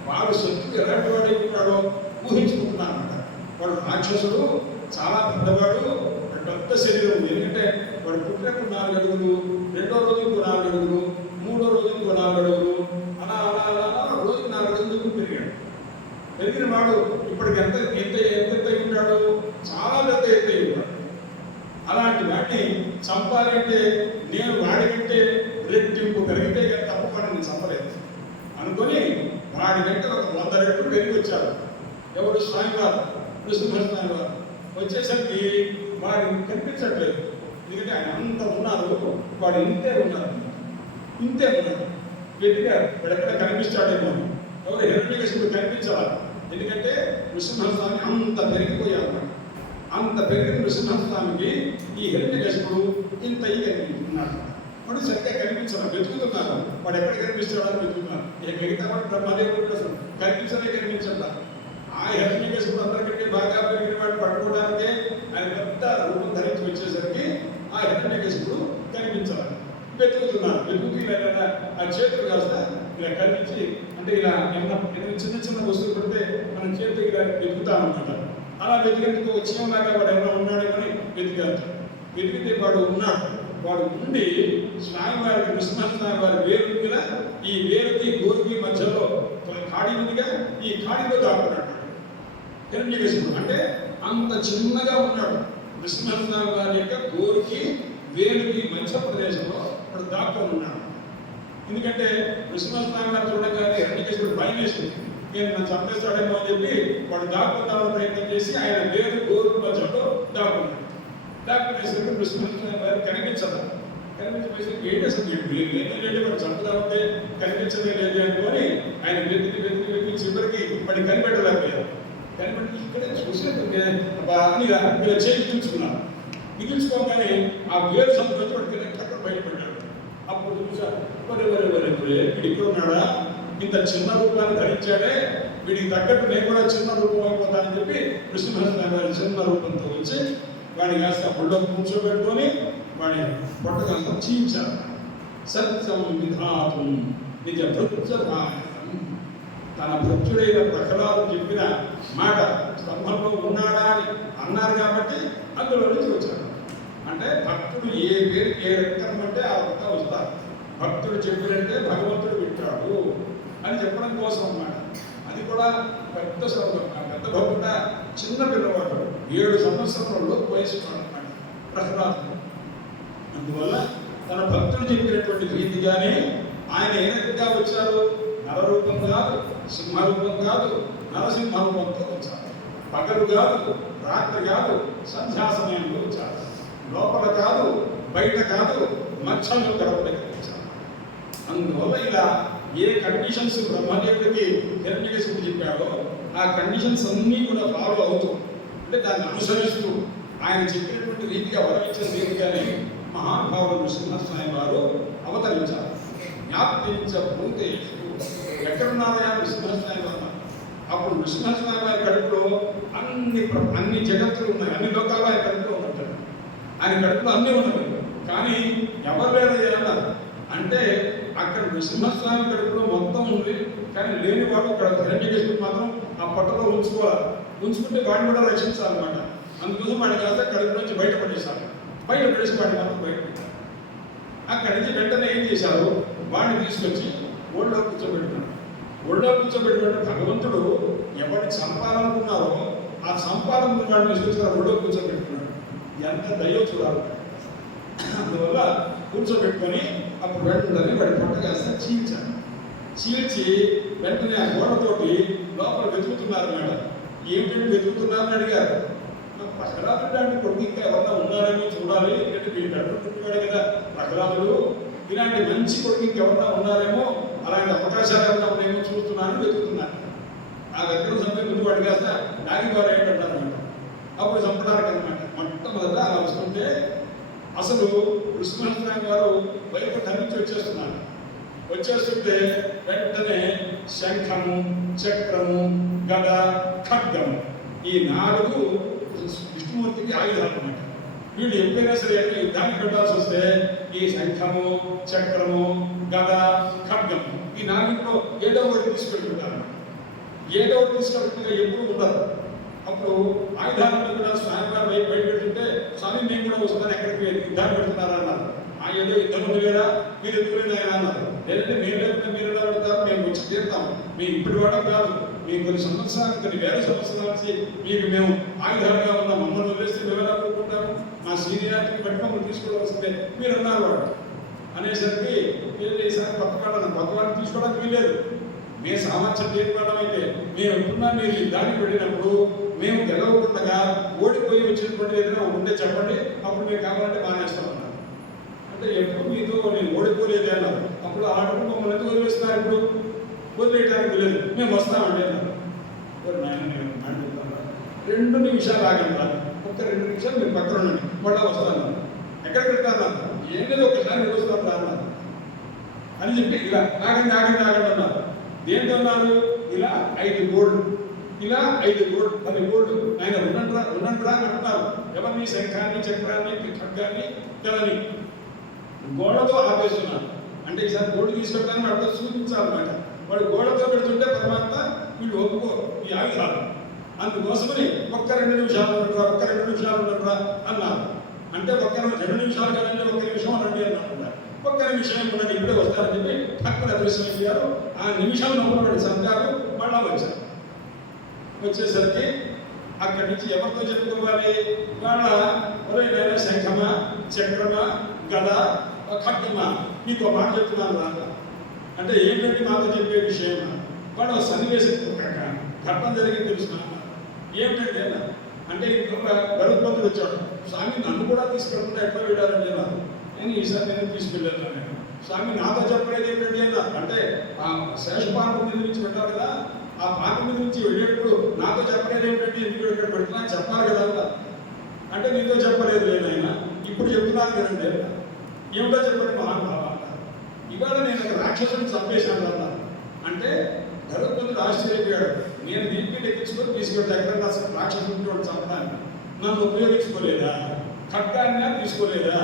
వాడు శక్తికి ఎలాంటి వాడు ఉంటాడో ఊహించుకుంటున్నారన్నమాట. వాడు రాక్షసుడు, చాలా పెద్దవాడు, పెద్ద శరీరం ఉంది. ఎందుకంటే వాడు పుట్టినప్పుడు 4 అడుగులు, రెండో రోజు 4 అడుగులు, మూడో రోజు 4 అడుగులు, అలా అలా అలా అలా రోజు 4 అడుగులు పెరిగాడు. పెరిగిన వాడు ఇప్పటికి ఎంత ఎంత ఎంత ఉంటాడు, చాలా పెద్ద ఎత్తు ఉంటాడు. అలాంటి వాడిని చంపాలంటే నేను వాడికంటే రెట్టింపు పెరిగితే కానీ తప్పకుండా నేను చంపలేదు అనుకొని వాడి కంటే ఒక 100 రెట్లు పెరిగి వచ్చాడు. ఎవరు? స్వామివారు, నృసింహస్వామి వారు. వచ్చేసరికి వాడు కనిపించట్లేదు. ఎందుకంటే ఆయన అంత ఉన్నారు, వాడు ఇంతే ఉన్నారు. వెతికారు వాడు ఎక్కడ కనిపిస్తాడేమో. ఎవరు? హిరణ్యకశిపుడు కనిపించాలి. ఎందుకంటే నృసింహస్వామి అంత పెరిగిపోయారు. అంత పెరిగిన నృసింహస్వామికి ఈ హిరణ్యకశిపుడు ఇంత కనిపిస్తున్నాడు. వాడు సరిగ్గా కనిపించాలి, వెతుకుతున్నారు. వాడు ఎక్కడ కనిపిస్తాడని వెతుకుతున్నారు. మిగతా వాడు బ్రహ్మదేవుడు అసలు కనిపించాలి. ఆ హిరణ్యకశిపుడు అందరికంటే బాగా పెరిగిన వాడు పట్టుకోవడానికే ఆయన పెద్ద రూపం ధరించి వచ్చేసరికి ఆ హిరణ్యకశిపుడు కనిపించాలి. వెతుకుతున్నారు. వెతుకుతూ ఇలా ఆ చేతులు కాస్త ఇలా కనిపించి, అంటే ఇలా చిన్న చిన్న వస్తువులు పెడితే మనం చేతులు ఇలా వెతుకుతా ఉంటాం. అలా వెతికేందుకు వచ్చేలాగా వాడు ఎవరో ఉన్నాడేమని వెతికారు. వెతికితే వాడు ఉన్నాడు. వాడు ఉండి స్వామివారికి నృసింహస్వామి వారి వేరు మీద, ఈ వేరుకి గోరుకి మధ్యలో ఖాళీ ఉందిగా, ఈ ఖాళీలో దాక్కున్నాడు హిరణ్యకశిపుడు. అంటే అంత చిన్నగా ఉన్నాడు. నృసింహస్వామి వారి యొక్క గోరుకి వేరుకి మధ్య ప్రదేశంలో వాడు దాక్కుని ఉన్నాడు. ఎందుకంటే నృసింహస్వామి వారు చూడగానే హిరణ్యకశిపుడు భయం వేసింది, నేను నన్ను చంపేస్తాడేమో అని చెప్పి వాడు దాక్కుందామని ప్రయత్నం చేసి ఆయన వేరు గోరు మధ్యలో దాక్కున్నాడు. దాక్కునేసరికి నృసింహస్వామి వారికి కనిపించదు. కనిపించేసరికి ఏంటి అసలు ఏంటంటే వాడు చంపుదామంటే కనిపించదే లేదు అనుకొని ఆయన వెతికి చివరికి వాడిని కనిపెట్టలేకపోయారు. కనిపెట్టి ఇక్కడే చూసేందుకే ఇలా చేసి చూసుకున్నారు. మిగిల్చుకోగానే ఆ వేరు సంబంధించి వాడికి అక్కడ బయటపడ్డాడు. అప్పుడు చూసారు, వీడు ఇక్కడ ఉన్నాడా, ఇంత చిన్న రూపాన్ని ధరించాడే, వీడికి తగ్గట్టు నేను కూడా చిన్న రూపం అయిపోతానని చెప్పి నృసింహస్వామి వారి చిన్న రూపంతో వచ్చి వాడిని కాస్త ఒళ్ళో కూర్చోబెట్టుకొని వాడి పొట్టగంతా చీల్చారు. సత్యం విధాతం నిజ భృత్య భాషం. తన భృత్యుడైన ప్రహ్లాదు చెప్పిన మాట స్తంభంలో ఉన్నాడా అని అన్నారు కాబట్టి అందులో నుంచి వచ్చాడు. అంటే భక్తుడు ఏ పేరు ఏ రకం అంటే ఆ రకంగా వస్తారు. భక్తుడు చెప్పినంటే భగవంతుడు వింటాడు అని చెప్పడం కోసం అన్నమాట. అది కూడా పెద్ద పెద్ద భక్తుడ చిన్న పిల్లవాడు, 7 సంవత్సరంలో వయసు అన్నమాట ప్రహ్లాదుడు. అందువల్ల తన భక్తుడు చెప్పినటువంటి రీతిగానే ఆయన ఏ రకంగా వచ్చారు, నరరూపం కాదు, సింహరూపం కాదు, నరసింహ రూపంతో వచ్చారు. పగలు కాదు, రాత్రి కాదు, సంధ్యా సమయంలో వచ్చారు. లోపల కాదు, బయట కాదు, మధ్యంలో గడపడానికి వచ్చారు. అందువల్ల ఇలా ఏ కండిషన్స్ బ్రహ్మదేవుడికి హిరణ్యకశిపుడు చెప్పాడో ఆ కండిషన్స్ అన్నీ కూడా ఫాలో అవుతూ, అంటే దాన్ని అనుసరిస్తూ ఆయన చెప్పినటువంటి రీతిగా వరమించిన రీతిగానే మహానుభావులు నృసింహస్వామి వారు అవతరించారు. జ్ఞాపించబోతే ఎక్కడున్నారయా నృసింహస్వామి వారు? అప్పుడు నృసింహస్వామి వారి కడుపులో అన్ని జగత్తులు ఉన్నాయి, అన్ని లోకాలు ఆయన కడుపులో ఉంటారు. ఆయన కడుపులో అన్నీ ఉన్నవి, కానీ ఎవరు లేదయ్యా అంటే అక్కడ నృసింహస్వామి కడుపులో మొత్తం ఉంది, కానీ లేని వాడు అక్కడ హిరణ్యకశిపుడు మాత్రం ఆ పొట్టలో ఉంచుకుంటే వాడిని కూడా రక్షించాలన్నమాట. అందుకోసం వాడి కాస్త కడుపు నుంచి బయటపడేశారు. బయటపడేసి వాడిని మాత్రం బయటపెట్టారు. అక్కడి నుంచి వెంటనే ఏం చేశారు, వాడిని తీసుకొచ్చి ఒళ్ళో కూర్చోబెట్టుకున్నాడు. ఒళ్ళో కూర్చోబెట్టుకుంటే భగవంతుడు ఎవరిని చంపాలనుకున్నారో ఆ సంపాదన వాడిని తీసుకొచ్చి ఒళ్ళో కూర్చోబెట్టుకున్నాడు. ఎంత దయ్యో చూడాలి. అందువల్ల కూర్చోబెట్టుకొని అప్పుడు వెంటనే వాడి పొట్ట కాస్త చీల్చి వెంటనే ఆ గోడతోటి లోపల వెతుకుతున్నారన్నమాట. ఏమిటంటే వెతుకుతున్నారని అడిగారు. ప్రహ్లాదుడు అంటే కొడుకు ఇంకా ఎవరన్నా ఉన్నారేమో చూడాలి, ఎందుకంటే వీళ్ళు కట్టుకుంటున్నాడు కదా ప్రహ్లాదుడు, ఇలాంటి మంచి కొడుకు ఇంకెవరన్నా ఉన్నారేమో, అలాంటి అవకాశాలు ఏమన్నా ఉన్నాయేమో చూస్తున్నారని వెతుకుతున్నారు. ఆ దగ్గర చంపే ముందు వాడు కాస్త నాగివారు ఏంటంటారనమాట. అప్పుడు చంపడానికి అనమాట. మొట్టమొదట అలా వస్తుంటే అసలు నృసింహస్వామి వారు వైకుంఠం నుంచి వచ్చేస్తుంటే వెంటనే శంఖము, చక్రము, గద, ఖడ్గము ఈ 4 విష్ణుమూర్తికి ఆయుధాలు అన్నమాట. వీళ్ళు ఎప్పుడైనా సరే యుద్ధానికి పెట్టాల్సి వస్తే ఈ శంఖము, చక్రము, గద, ఖడ్గము ఈ 4లో ఏదో ఒకటి తీసుకెళ్తుంటారు. ఏదో ఒకటి తీసుకెళ్తుంటే ఎప్పుడు ఉండదు. అప్పుడు ఆయుధాలను కూడా స్వామివారు బయట పెడుతుంటే స్వామి మేము కూడా వస్తాను, ఎక్కడికి యుద్ధాన్ని పెడుతున్నారు అన్నారు. ఆ ఏదో యుద్ధం ఉంది కదా, మీరు ఎందుకు ఆయన అన్నారు. లేదంటే మేము లేకుండా మీరు ఎలా పెడతారు, మేము వచ్చి తీరుతాము, మేము ఇప్పటి వాడడం కాదు, మేము కొన్ని సంవత్సరాలు కొన్ని వేల సంవత్సరాల నుంచి మీకు మేము ఆయుధాలుగా ఉన్న మమ్మల్ని వదిలేస్తే మేము ఎలా కోరుకుంటాము, మా సీనియారిటీని బట్టి మమ్మల్ని తీసుకోవాల్సిందే మీరు అన్నారు వాడు అనేసరికి ఈసారి కొత్త వాడిని తీసుకోవడానికి వీలేదు. మేము సామర్థ్యం తీర్మానం అయితే మేము ఎప్పుడున్నా మీరు దానికి వెళ్ళినప్పుడు మేము గెలవకుండా ఓడిపోయి వచ్చినటువంటి ఏదైనా ఉంటే చెప్పండి, అప్పుడు మేము కావాలంటే మానేస్తామన్నారు. అంటే ఎప్పుడు మీతో నేను ఓడిపోలేదు అన్నారు. అప్పుడు ఆ అడుగు మమ్మల్ని ఎందుకు వదిలేస్తున్నారు, ఇప్పుడు వదిలేయడానికి లేదు, మేము వస్తామండి అన్నారు. నేను 2 నిమిషాలు ఆగండి, ఒక్క 2 నిమిషాలు మీరు పక్కన ఉండండి, మళ్ళీ వస్తాను. ఎక్కడికి వెళ్తాను, ఏం లేదు ఒకసారి వస్తాను అన్నారు అని చెప్పి ఇలా ఆగండి అన్నారు. దేంటన్నారు, ఇలా 5 గోల్డ్, ఇలా 5 గోల్డ్, 10 గోల్డ్ ఆయన ఉన్నట్రా అంటున్నారు. ఎవరిని శంఖాన్ని, చక్రాన్ని, ఖడ్గాన్ని, కలని గోడతో ఆపేస్తున్నారు. అంటే ఈసారి గోల్డ్ తీసుకెళ్తాను వాడితో చూపించాలన్నమాట. వాడు గోడతో పెడుతుంటే పరమాత్మ వీళ్ళు ఒప్పుకోరు ఈ ఆయుధాలు. అందుకోసమని ఒక్క 2 నిమిషాలు ఉండరా అన్నారు. అంటే ఒక్క 2 నిమిషాలు కదండి, 1 నిమిషం అనండి అన్నారు. 1 నిమిషం ఉన్నది ఇప్పుడే వస్తారని చెప్పి పక్కన అదృశ్యమయ్యారు. ఆ నిమిషం నమ్మబడి సంతారు. మళ్ళా వచ్చేసరికి అక్కడి నుంచి ఎవరితో చెప్పుకోవాలి, వాళ్ళ ఒరేనా శంఖమా, చక్రమా, గద, ఖడ్గమా నీకు ఒక మాట చెప్తున్నాను రాక. అంటే ఏంటంటే మాతో చెప్పే విషయం వాడు సన్నివేశం ఘట్టం జరిగింది తెలుసుకున్నా. ఏమిటంటే అంటే ఇంకొక గరుత్మంతుడు వచ్చాడు, స్వామి నన్ను కూడా తీసుకెళ్ళకుండా ఎట్లా వెళ్ళారండి అన్నారు. నేను ఈసారి నేను తీసుకెళ్ళాను. నేను స్వామి నాతో చెప్పలేదు ఏంటండి అన్నారు. అంటే ఆ శేషపార్కు మీద నుంచి పెట్టారు కదా, ఆ పార్కు మీద నుంచి వెళ్ళేటప్పుడు నాతో చెప్పలేదు ఏంటంటే ఎందుకు ఇక్కడ పెడుతున్నా చెప్పాలి కదా అన్నారు. అంటే నీతో చెప్పలేదు లేదు ఆయన, ఇప్పుడు చెప్తున్నాను కదండి. ఏమిటో చెప్పండి మహానుభావ అన్నారు. ఇవాళ నేను ఒక రాక్షసుని చంపేశాను అన్నారు. అంటే గరుత్మంతుడు ఆశ్చర్యపోయాడు. నేను దీనికి ఎక్కించుకొని తీసుకెళ్తే ఎక్కడ అసలు రాక్షసుని చంపడానికి నన్ను ఉపయోగించుకోలేదా, ఖడ్గాన్ని తీసుకోలేదా,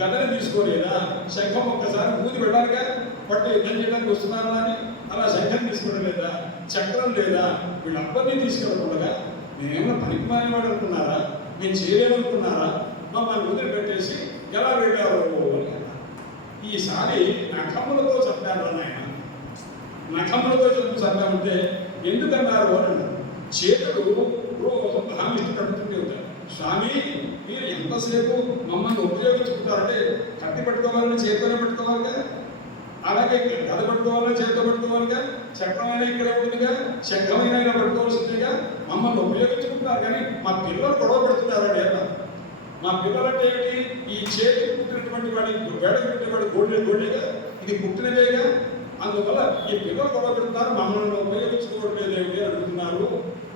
గదని తీసుకోలేదా, శంఖం ఒక్కసారి ఊది పెట్టాలిగా, పట్టు యుద్ధం చేయడానికి వస్తున్నాను అని అలా శంఖం తీసుకోవడం లేదా, చక్రం లేదా, వీళ్ళందరినీ తీసుకెళ్ళకుండా నేనేమన్నా పనికి మానేవాడు అనుకున్నారా, నేను చేయలేమనుకున్నారా, మమ్మల్ని వదిలిపెట్టేసి ఎలా వెళ్ళారు అని. ఈసారి నఖములతో చెప్పారు అన్నాయన. నఖములతో చెప్పామంటే ఎందుకన్నారు అని అన్నారు. చేతులు రోజు మహావిష్ణుడు అడుగుతుంటే ఉంటారు, స్వామి మీరు ఎంతసేపు మమ్మల్ని ఉపయోగించుకుంటారంటే కత్తి పట్టుకోవాలని చేతితోనే పెట్టుకోవాలిగా, అలాగే గద పట్టుకోవాలని చేతితో పెట్టుకోవాలిగా, చక్రమైన ఇక్కడే ఉంటుందిగా, శంఖమైన ఇలా పట్టుకోవాల్సిందిగా, మమ్మల్ని ఉపయోగించుకుంటారు కానీ మా పిల్లలు గొడవ పెడుతున్నారండి అన్నారు. మా పిల్లలంటే ఏంటి, ఈ చేతికి పుట్టినటువంటి వాడి వేడకి పుట్టినవాడు గోళ్ళేగా, ఇది పుట్టినవేగా, అందువల్ల ఈ పిల్లలు గొడవ పెడుతున్నారు, మమ్మల్ని ఉపయోగించుకోవడం లేదేమిటి అని అడుగుతున్నారు.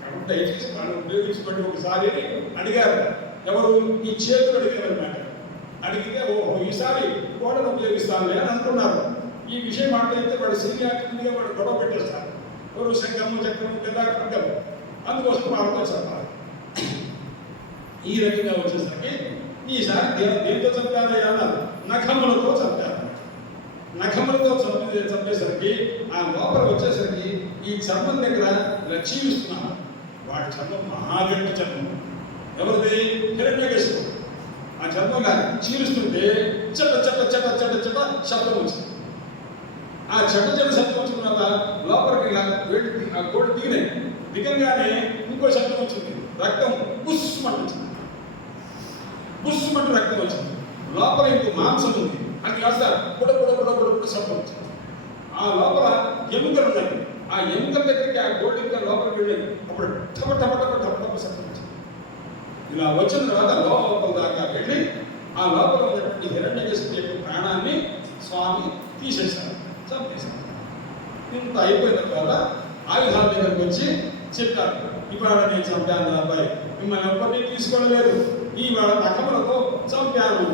కాబట్టి దయచేసి మనం ఉపయోగించుకోండి ఒకసారి అడిగారు. ఎవరు ఈ చేతులు అడిగినమాట అడిగితే ఓహో ఈసారి కోడను ఉపయోగిస్తానులే అని అనుకున్నారు. ఈ విషయం మాట్లాడితే వాడు సీనియారిటీగా వాడు గొడవ పెట్టేస్తారు. ఎవరు శంఖము చక్రము కదా కట్టలు, అందుకోసం వాళ్ళతో చెప్పాలి. ఈ రకంగా వచ్చేసరికి ఈసారి దేంతో చంపారయ్యా అన్నారు, నఖములతో చంపారు. నఖములతో చంపేసరికి ఆ లోపల వచ్చేసరికి ఈ చర్మం దగ్గర చీలుస్తున్నారు. వాడి చర్మం మహాగట్టి చర్మం. ఎవరిది? హిరణ్యకశిపుడు. ఆ చర్మం కానీ చీలుస్తుంటే చెట్ట చెట్ట చెట్ట చెట్ట చెట్ట శబ్దం వచ్చింది. ఆ చెట్ట చెట్ట శబ్దం వచ్చిన తర్వాత లోపలికి ఇలా వెళ్ళి ఆ గోడ దిగంగానే ఇంకో శబ్దం వచ్చింది. రక్తం బుస్సుమంట వచ్చింది. బుస్సుమంట రక్తం వచ్చింది. లోపల ఇంకో మాంసం ఉంది. అది కాస్త బుడ బుడ బుడ బుడ బుడ శబ్దం వచ్చింది. ఆ లోపల ఎముకలు ఉన్నాయి. ఆ ఎముకల దగ్గరికి ఆ గోల్డ్ ఇంకా లోపలికి వెళ్ళి అప్పుడు టప టప టప టప టప శబ్దం వచ్చింది. ఇలా వచ్చిన తర్వాత లోపల దాకా వెళ్ళి ఆ లోపల ఉన్నటువంటి హిరణ్యకశిపుడి యొక్క ప్రాణాన్ని స్వామి తీసేశారు, చంపేశారు. ఇంత అయిపోయిన తర్వాత ఆయుధాల దగ్గరికి వచ్చి చెప్పారు, ఇవాళ నేను చంపాను అబ్బాయి, మిమ్మల్ని ఎవరిని తీసుకోలేదు, ఇవాళ నఖములతో చంపాను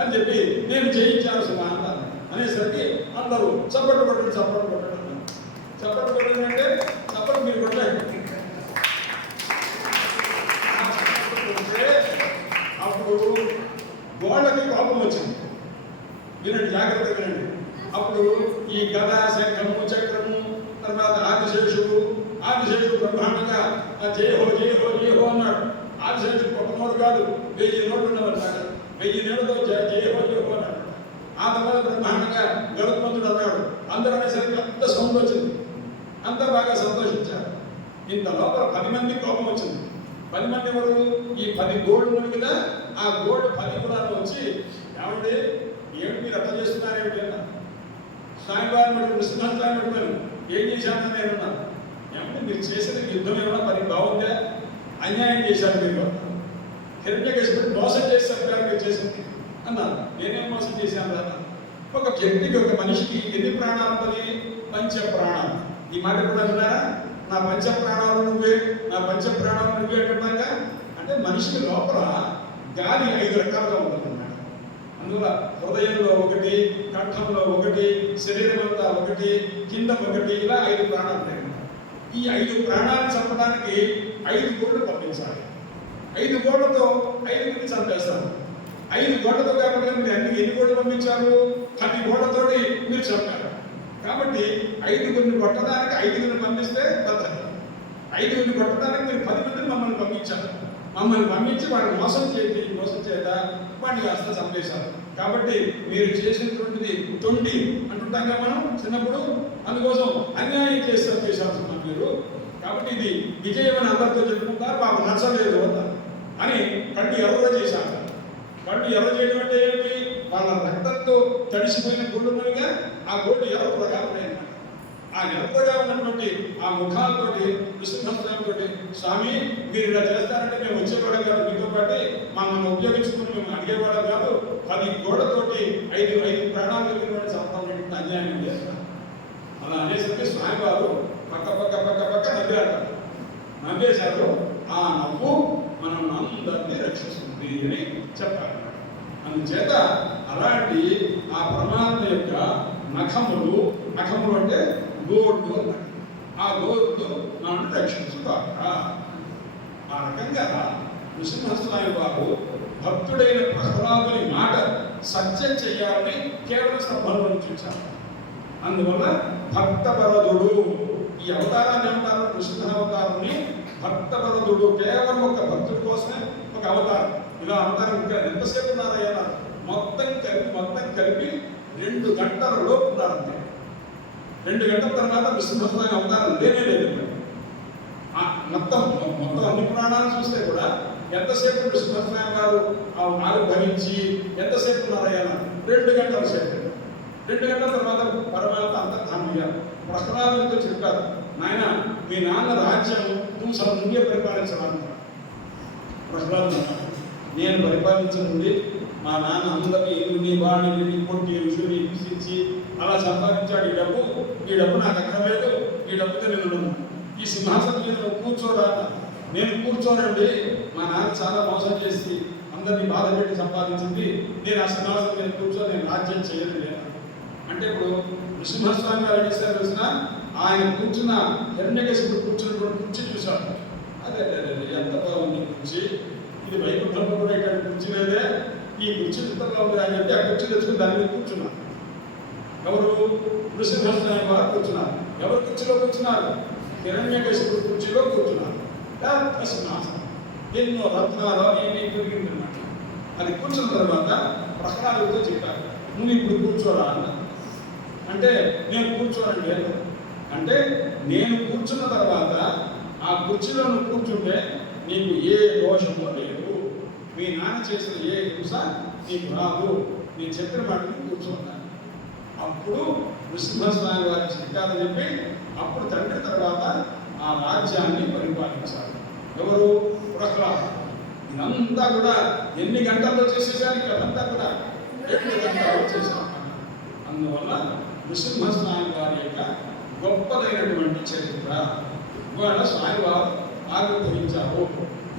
అని చెప్పి నేను జయించాను సుమా అన్నారు. అనేసరికి అందరూ చప్పట్లు కొట్టండి చప్పట్లు కొట్టండి అన్నారు. చప్పట్లు కొట్టండి అంటే చప్పట్లు మీరు కొట్టండి. అప్పుడు గోళ్ళకి కోపం వచ్చింది. వినండి, జాగ్రత్తగా వినండి. అప్పుడు ఈ గద శంఖము చక్రము తర్వాత ఆదిశేషుడు బ్రహ్మాండంగా జయహో జయహో జయహో అన్నాడు. ఆదిశేషుడు ఒక నోరు కాదు, 1000 నోట్లు ఉన్నవన్నమాట. 1000 నేలతో జయహో జయహో అన్నాడు. ఆ తర్వాత బ్రహ్మాండంగా గరుత్మంతుడు అన్నాడు. అందరూ అనేసరికి అంత సౌండ్ వచ్చింది. అంతా బాగా సంతోషించారు. ఇంత లోపల 10 మంది కోపం వచ్చింది. 10 మంది ఎవరు? ఈ 10 గోల్డ్ ఉంది కదా, ఆ గోల్డ్ 10 కూడా వచ్చి, ఏమండి ఏమిటి మీరు అర్థం చేస్తున్నారేమిటి అన్నా. స్వామివారి మటు నృసింహస్వామి మటున్నారు, ఏం చేశానని నేను అన్నాను. ఏమంటే మీరు చేసిన యుద్ధం ఏమన్నా 10 బాగుందా? అన్యాయం చేశారు మీరు. హిరణ్యకశిపుడు మోసం చేశారు మీరు చేసింది అన్నారు. నేనేం మోసం చేశాను అన్నా. ఒక వ్యక్తికి, ఒక మనిషికి ఎన్ని ప్రాణాలు ఉంటుంది? 5 ప్రాణాలు. ఈ మాట కూడా విన్నారా? నా 5 ప్రాణాలు నువ్వే, నా 5 ప్రాణాలు నువ్వే అంటున్నాగా. అంటే మనిషికి లోపల గాలి 5 రకాలుగా ఉంటుందన్నమాట. అందువల్ల హృదయంలో ఒకటి, కంఠంలో ఒకటి, శరీరం అంతా ఒకటి, కింద ఒకటి, ఇలా 5 ప్రాణాలు ఉన్నాయి. ఈ 5 ప్రాణాలు చంపడానికి 5 గోళ్ళు పంపించాలి. 5 గోళ్లతో 5 చంపేస్తారు. 5 గోళ్లతో కాకుండా మీరు ఎన్ని గోళ్ళు పంపించారు? 10 గోళ్లతోటి మీరు చంపారు. కాబట్టి 5 కొట్టడానికి 5 పంపిస్తే పద్ధతి. 5 కొట్టడానికి మీరు 10 మందిని మమ్మల్ని పంపించారు. మమ్మల్ని పంపించి వాడిని మోసం చేత వాడిని కాస్త చంపేశారు. కాబట్టి మీరు చేసినటువంటిది తొండి అంటుంటాం మనం చిన్నప్పుడు. అందుకోసం అన్యాయం చేశారు మీరు. కాబట్టి ఇది విజయం అని అందరితో చెప్పుకుంటారు. మాకు నచ్చలేదు అని కళ్ళు ఎర్రగా చేశారు. కళ్ళు ఎర్ర చేయడం అంటే ఏంటి? వాళ్ళ రక్తంతో తడిసిపోయిన గుళ్ళు ఉన్నవిగా ఆ గోళ్ళు ఎర్రగా ఉన్నాయన్నమాట. ఆ ఎర్రగా ఉన్నటువంటి ఆ ముఖాలతోటి నృసింహస్వామితోటి, స్వామి మీరు ఇలా చేస్తారంటే మేము వచ్చేవాళ్ళం కాదు, మీతో పాటు మమ్మల్ని ఉపయోగించుకుని మేము అడిగేవాళ్ళం కాదు, 10 గోడతోటి 5 ప్రాణాలు కలిగిన చంపడం అన్యాయం చేస్తాం. అలా అనేసరికి స్వామివారు పక్క నవ్వేశారు. ఆ నవ్వు మనం అందరినీ రక్షిస్తుంది అని చెప్పారు. అందుచేత అలాంటి ఆ పరమాత్మ యొక్క నఖములు అంటే గోర్డు అన్నమాట. ఆ గోర్డు మనం రక్షించుతాక ఆ రకంగా నృసింహస్వామి వారు భక్తుడైన ప్రహ్లాదుని మాట సత్యం చేయాలని కేవలం స్తంభంలో చూచారు. అందువల్ల భక్తవరదుడు ఈ అవతారాన్ని ఏమంటారు? నృసింహ అవతారాన్ని భక్తవరదుడు. కేవలం ఒక భక్తుడి కోసమే ఒక అవతారం. ఇలా అవతారం ఇంకా ఎంతసేపు ఉన్నారయ్యా? మొత్తం కలిపి 2 గంటల లోపు ఉన్నారంతే. 2 గంటల తర్వాత నృసింహస్వామి అవతారం లేనే లేదు. మొత్తం అన్ని పురాణాలు చూస్తే కూడా ఎంతసేపు నృసింహస్వామి గారు ఆవిర్భవించి ఎంతసేపు ఉన్నారయ్యా? 2 గంటల సేపు. 2 గంటల తర్వాత పరమాత్మ అంతర్ధానమయ్యారు. ప్రహ్లాదునితో చెప్పారు, నాయన మీ నాన్న రాజ్యం నువ్వే పరిపాలించాలన్నారు. ప్రహ్లాదు నేను పరిపాలించనుండి మా నాన్న అందరినీ ఎదురుని వాడిని కొట్టి ఋషుని హింసించి అలా సంపాదించాడు. ఈ డబ్బు నాకు అక్కర్లేదు, ఈ డబ్బుతో నేను ఈ సింహాసనం మీద కూర్చోరా. నేను కూర్చోనండి, మా నాన్న చాలా మోసం చేసి అందరినీ బాధ పెట్టి సంపాదించింది, నేను ఆ సింహాసనం మీద కూర్చొని నేను రాజ్యం చేయలేదు అంటే ఇప్పుడు నృసింహస్వామి గారు అడిగారు తెలిసిన ఆయన కూర్చున్న హిరణ్యకశిపుడు కూర్చున్నటువంటి కుర్చీ చూశాడు. అదే ఎంత బాగుంది కుర్చీ, ఇది వైకుంఠంలో కూడా ఇక్కడ కుర్చీ లేదే, ఈ కుర్చీ ఉత్తరంలో ఉంది అని చెప్పి ఆ కుర్చీ తెచ్చుకుని దాని మీద కూర్చున్నారు. ఎవరు? నృసింహస్వామి వారు కూర్చున్నారు. ఎవరు కుర్చీలో కూర్చున్నారు? హిరణ్యకశిపుడు కుర్చీలో కూర్చున్నారు. పెద్ద సింహాసనం, ఎన్నో రత్నాలు ఏమీ దొరికిందన్నమాట. అది కూర్చున్న తర్వాత ప్రహ్లాదుడితో చెప్పారు, నువ్వు ఇప్పుడు కూర్చోరా అన్నారు. అంటే నేను కూర్చోనండి అంటే నేను కూర్చున్న తర్వాత ఆ కుర్చీలో నువ్వు కూర్చుంటే నీకు ఏ దోషమో లేదు, మీ నాన్న చేసిన ఏ హింస నీకు రాదు, నేను చెప్పిన మాటని కూర్చోన్నాను. అప్పుడు నృసింహస్వామి వారికి చెప్పారని చెప్పి అప్పుడు తండ్రి తర్వాత ఆ రాజ్యాన్ని పరిపాలించారు. ఎవరు? ప్రహ్లాదుడు. ఇదంతా కూడా ఎన్ని గంటల్లో చేసేసారు? అదంతా కూడా 2 గంటల్లో చేశారు. అందువల్ల నృసింహస్వామి వారి యొక్క గొప్పదైనటువంటి చరిత్ర. ఇవాళ స్వామివారు ఆవిర్భవించారు.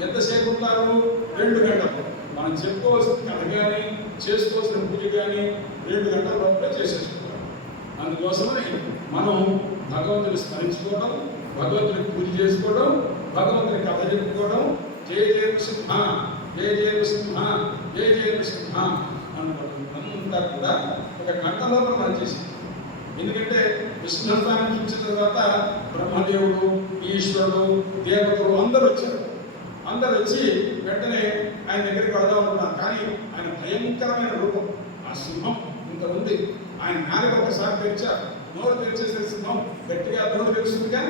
ఎంతసేపు ఉంటారు? 2 గంటలు. మనం చెప్పుకోవాల్సిన కథ కానీ చేసుకోవాల్సిన పూజ కానీ 2 గంటల లోపలే చేసేసుకుంటాం. అందుకోసమని మనం భగవంతుని స్మరించుకోవడం, భగవంతుని పూజ చేసుకోవడం, భగవంతుని కథ చెప్పుకోవడం, జయ జయ నృసింహ, జయ జయ నృసింహ, జయ జయ నృసింహ అనుకోవడం అంతా కూడా 1 గంట లోపల మనం చేసాం. ఎందుకంటే విష్ణుస్వామిని చూసిన తర్వాత బ్రహ్మదేవుడు, ఈశ్వరుడు, దేవతలు అందరూ వచ్చారు. అందరూ వచ్చి వెంటనే ఆయన దగ్గరికి వెళదాం అనుకున్నారు. కానీ ఆయన భయంకరమైన రూపం, ఆ సింహం ఇంత ఉంది. ఆయన నాలుగు ఒకసారి తెరిచారు, నోరు తెరిచేసే సింహం గట్టిగా నోరు తెరుస్తుందిగా,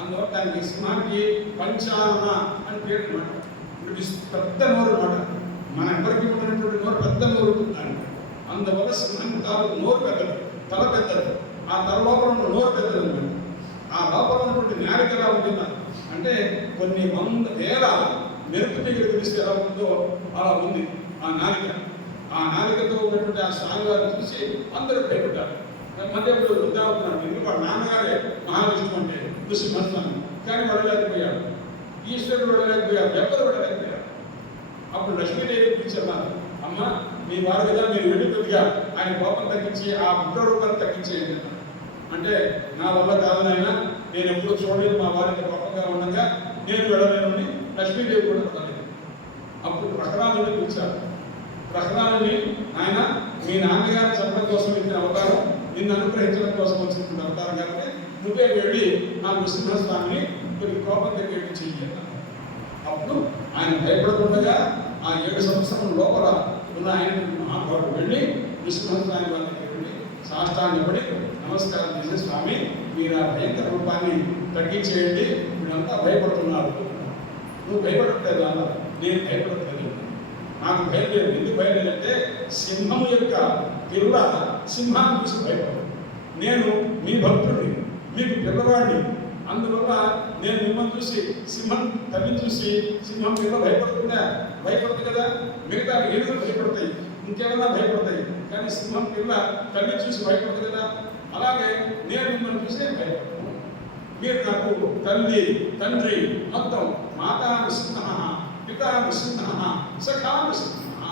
అందువల్ల దానికి సింహానికి పంచాలన అని పేరు అనమాట. పెద్ద నోరు అనమాట. మన ఎవరికి ఉన్నటువంటి నోరు పెద్ద నోరు ఉంటుంది. అందువల్ల సింహం నోరు పెద్దది, తల పెద్దది, ఆ తల లోపల ఉన్న నోరు పెద్దది అనమాట. ఆ లోపల ఉన్నటువంటి నాలిక ఎలా ఉంటున్నారు అంటే కొన్ని 100,000 మెరుపు తీగలు తెలిస్తే ఎలా ఉందో అలా ఉంది ఆ నాలిక. ఆ నాలికతో ఉన్నటువంటి ఆ స్వామివారిని చూసి అందరూ భయపడ్డారు. మధ్య ఇప్పుడు వృద్ధావుతున్నాడు, ఎందుకు వాడు నాన్నగారే మహావిష్ణువు అంటే నృసింహస్వామి, కానీ వెళ్ళలేకపోయాడు. ఈశ్వరుడు వెళ్ళలేకపోయాడు, ఎవరు వెళ్ళలేకపోయారు. అప్పుడు లక్ష్మీదేవి పిలిచారు, అమ్మ మీ వారు కదా, మీరు వెళ్ళి కొద్దిగా ఆయన కోపం తగ్గించి ఆ ఉగ్ర రూపాన్ని తగ్గించేయండి అంటే, నా వల్ల కాదనైనా, నేను ఎప్పుడూ చూడలేదు మా వారికి కోపంగా ఉండగా, నేను వెళ్ళలేను అని లక్ష్మీదేవి కూడా వెళ్ళలేదు. అప్పుడు ప్రహ్లాదుని పిలిచారు. ప్రహ్లాదుని, ఆయన మీ నాన్నగారిని చెప్పడం కోసం ఇచ్చిన అవతారం, నిన్ను అనుగ్రహించడం కోసం వచ్చిన అవతారం కాబట్టి నువ్వే వెళ్ళి నా నృసింహస్వామిని కొద్ది కోపం తగ్గేట్టు చెయ్యాలి. అప్పుడు ఆయన భయపడకుండా ఆ 7 సంవత్సరం లోపల ఉన్న ఆయన మహాభావుడు వెళ్ళి నృసింహస్వామి వారి దగ్గర వెళ్ళి సాష్టాంగపడి నమస్కారం చేసే, స్వామి మీరు ఆ భయంకర రూపాన్ని తగ్గించేయండి, వీళ్ళంతా భయపడుతున్నారు. నువ్వు భయపడట్లేదు అన్న, నేను భయపడట్లేదు, నాకు భయం లేదు. ఎందుకు భయం లేదంటే సింహము యొక్క పిల్ల సింహాన్ని చూసి భయపడదు. నేను మీ భక్తుడిని, మీకు పిల్లవాడిని, అందువల్ల నేను మిమ్మల్ని చూసి సింహం తల్లిని చూసి సింహం పిల్ల భయపడదు కదా. మిగతా ఏనుగులు భయపడతాయి, ఇంకేమన్నా భయపడతాయి, కానీ సింహం పిల్ల తల్లిని చూసి భయపడదు కదా. అలాగే నేను మిమ్మల్ని చూసి భయపడతాను. మీరు నాకు తల్లి, తండ్రి, మొత్తం మాతా నృసింహ, పితా నృసింహ, సఖా నృసింహ,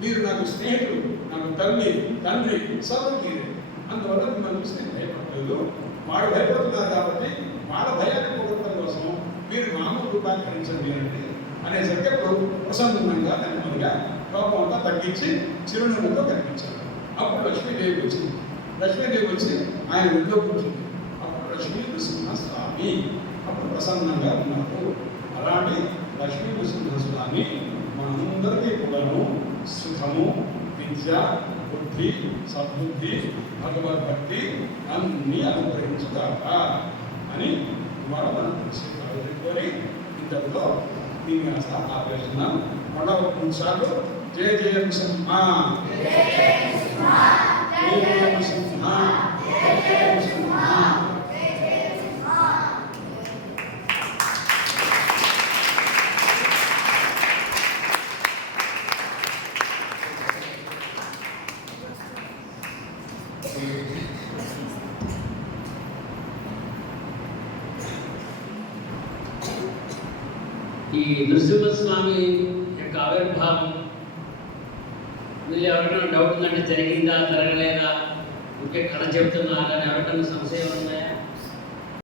మీరు నాకు స్నేహితులు, నాకు తల్లి, తండ్రి, సర్వం మీరే. అందువల్ల మిమ్మల్ని చూసి నేను భయపడలేదు. వాడు భయపడుతున్నారు కాబట్టి వాళ్ళ భయాన్ని పోగొట్టడం కోసం మీరు మామూలు రూపాన్ని గ్రహించండి అనేసరికి అప్పుడు ప్రసన్నంగా నెమ్మదిగా కోపం అంతా తగ్గించి చిరునవ్వుతో కనిపించారు. అప్పుడు లక్ష్మీదేవి వచ్చింది. లక్ష్మీదేవి వచ్చి ఆయన ఒళ్ళో కూర్చుంది. అప్పుడు లక్ష్మీ నృసింహస్వామి అప్పుడు ప్రసన్నంగా ఉన్నారు. అలాంటి లక్ష్మీ నృసింహస్వామి మనందరికీ కూడాను సుఖము, విద్య, బుద్ధి, సద్బుద్ధి, భగవద్భక్తి అన్నీ అనుగ్రహించుగాక అని ఇవాళ మనం తెలిసి ఇంతలో దీన్ని ఆపేస్తున్నాం. మళ్ళా 3 సార్లు జయ జయ నృసింహ, జయ జయ నృసింహ, జయ జయ నృసింహ. ఈ నృసింహస్వామి యొక్క ఆవిర్భావం వీళ్ళు ఎవరికైనా డౌట్ ఉందంటే జరిగిందా జరగలేదా ఇంకే కథ చెబుతున్నా కానీ ఎవరికైనా సంశయం ఉన్నాయా?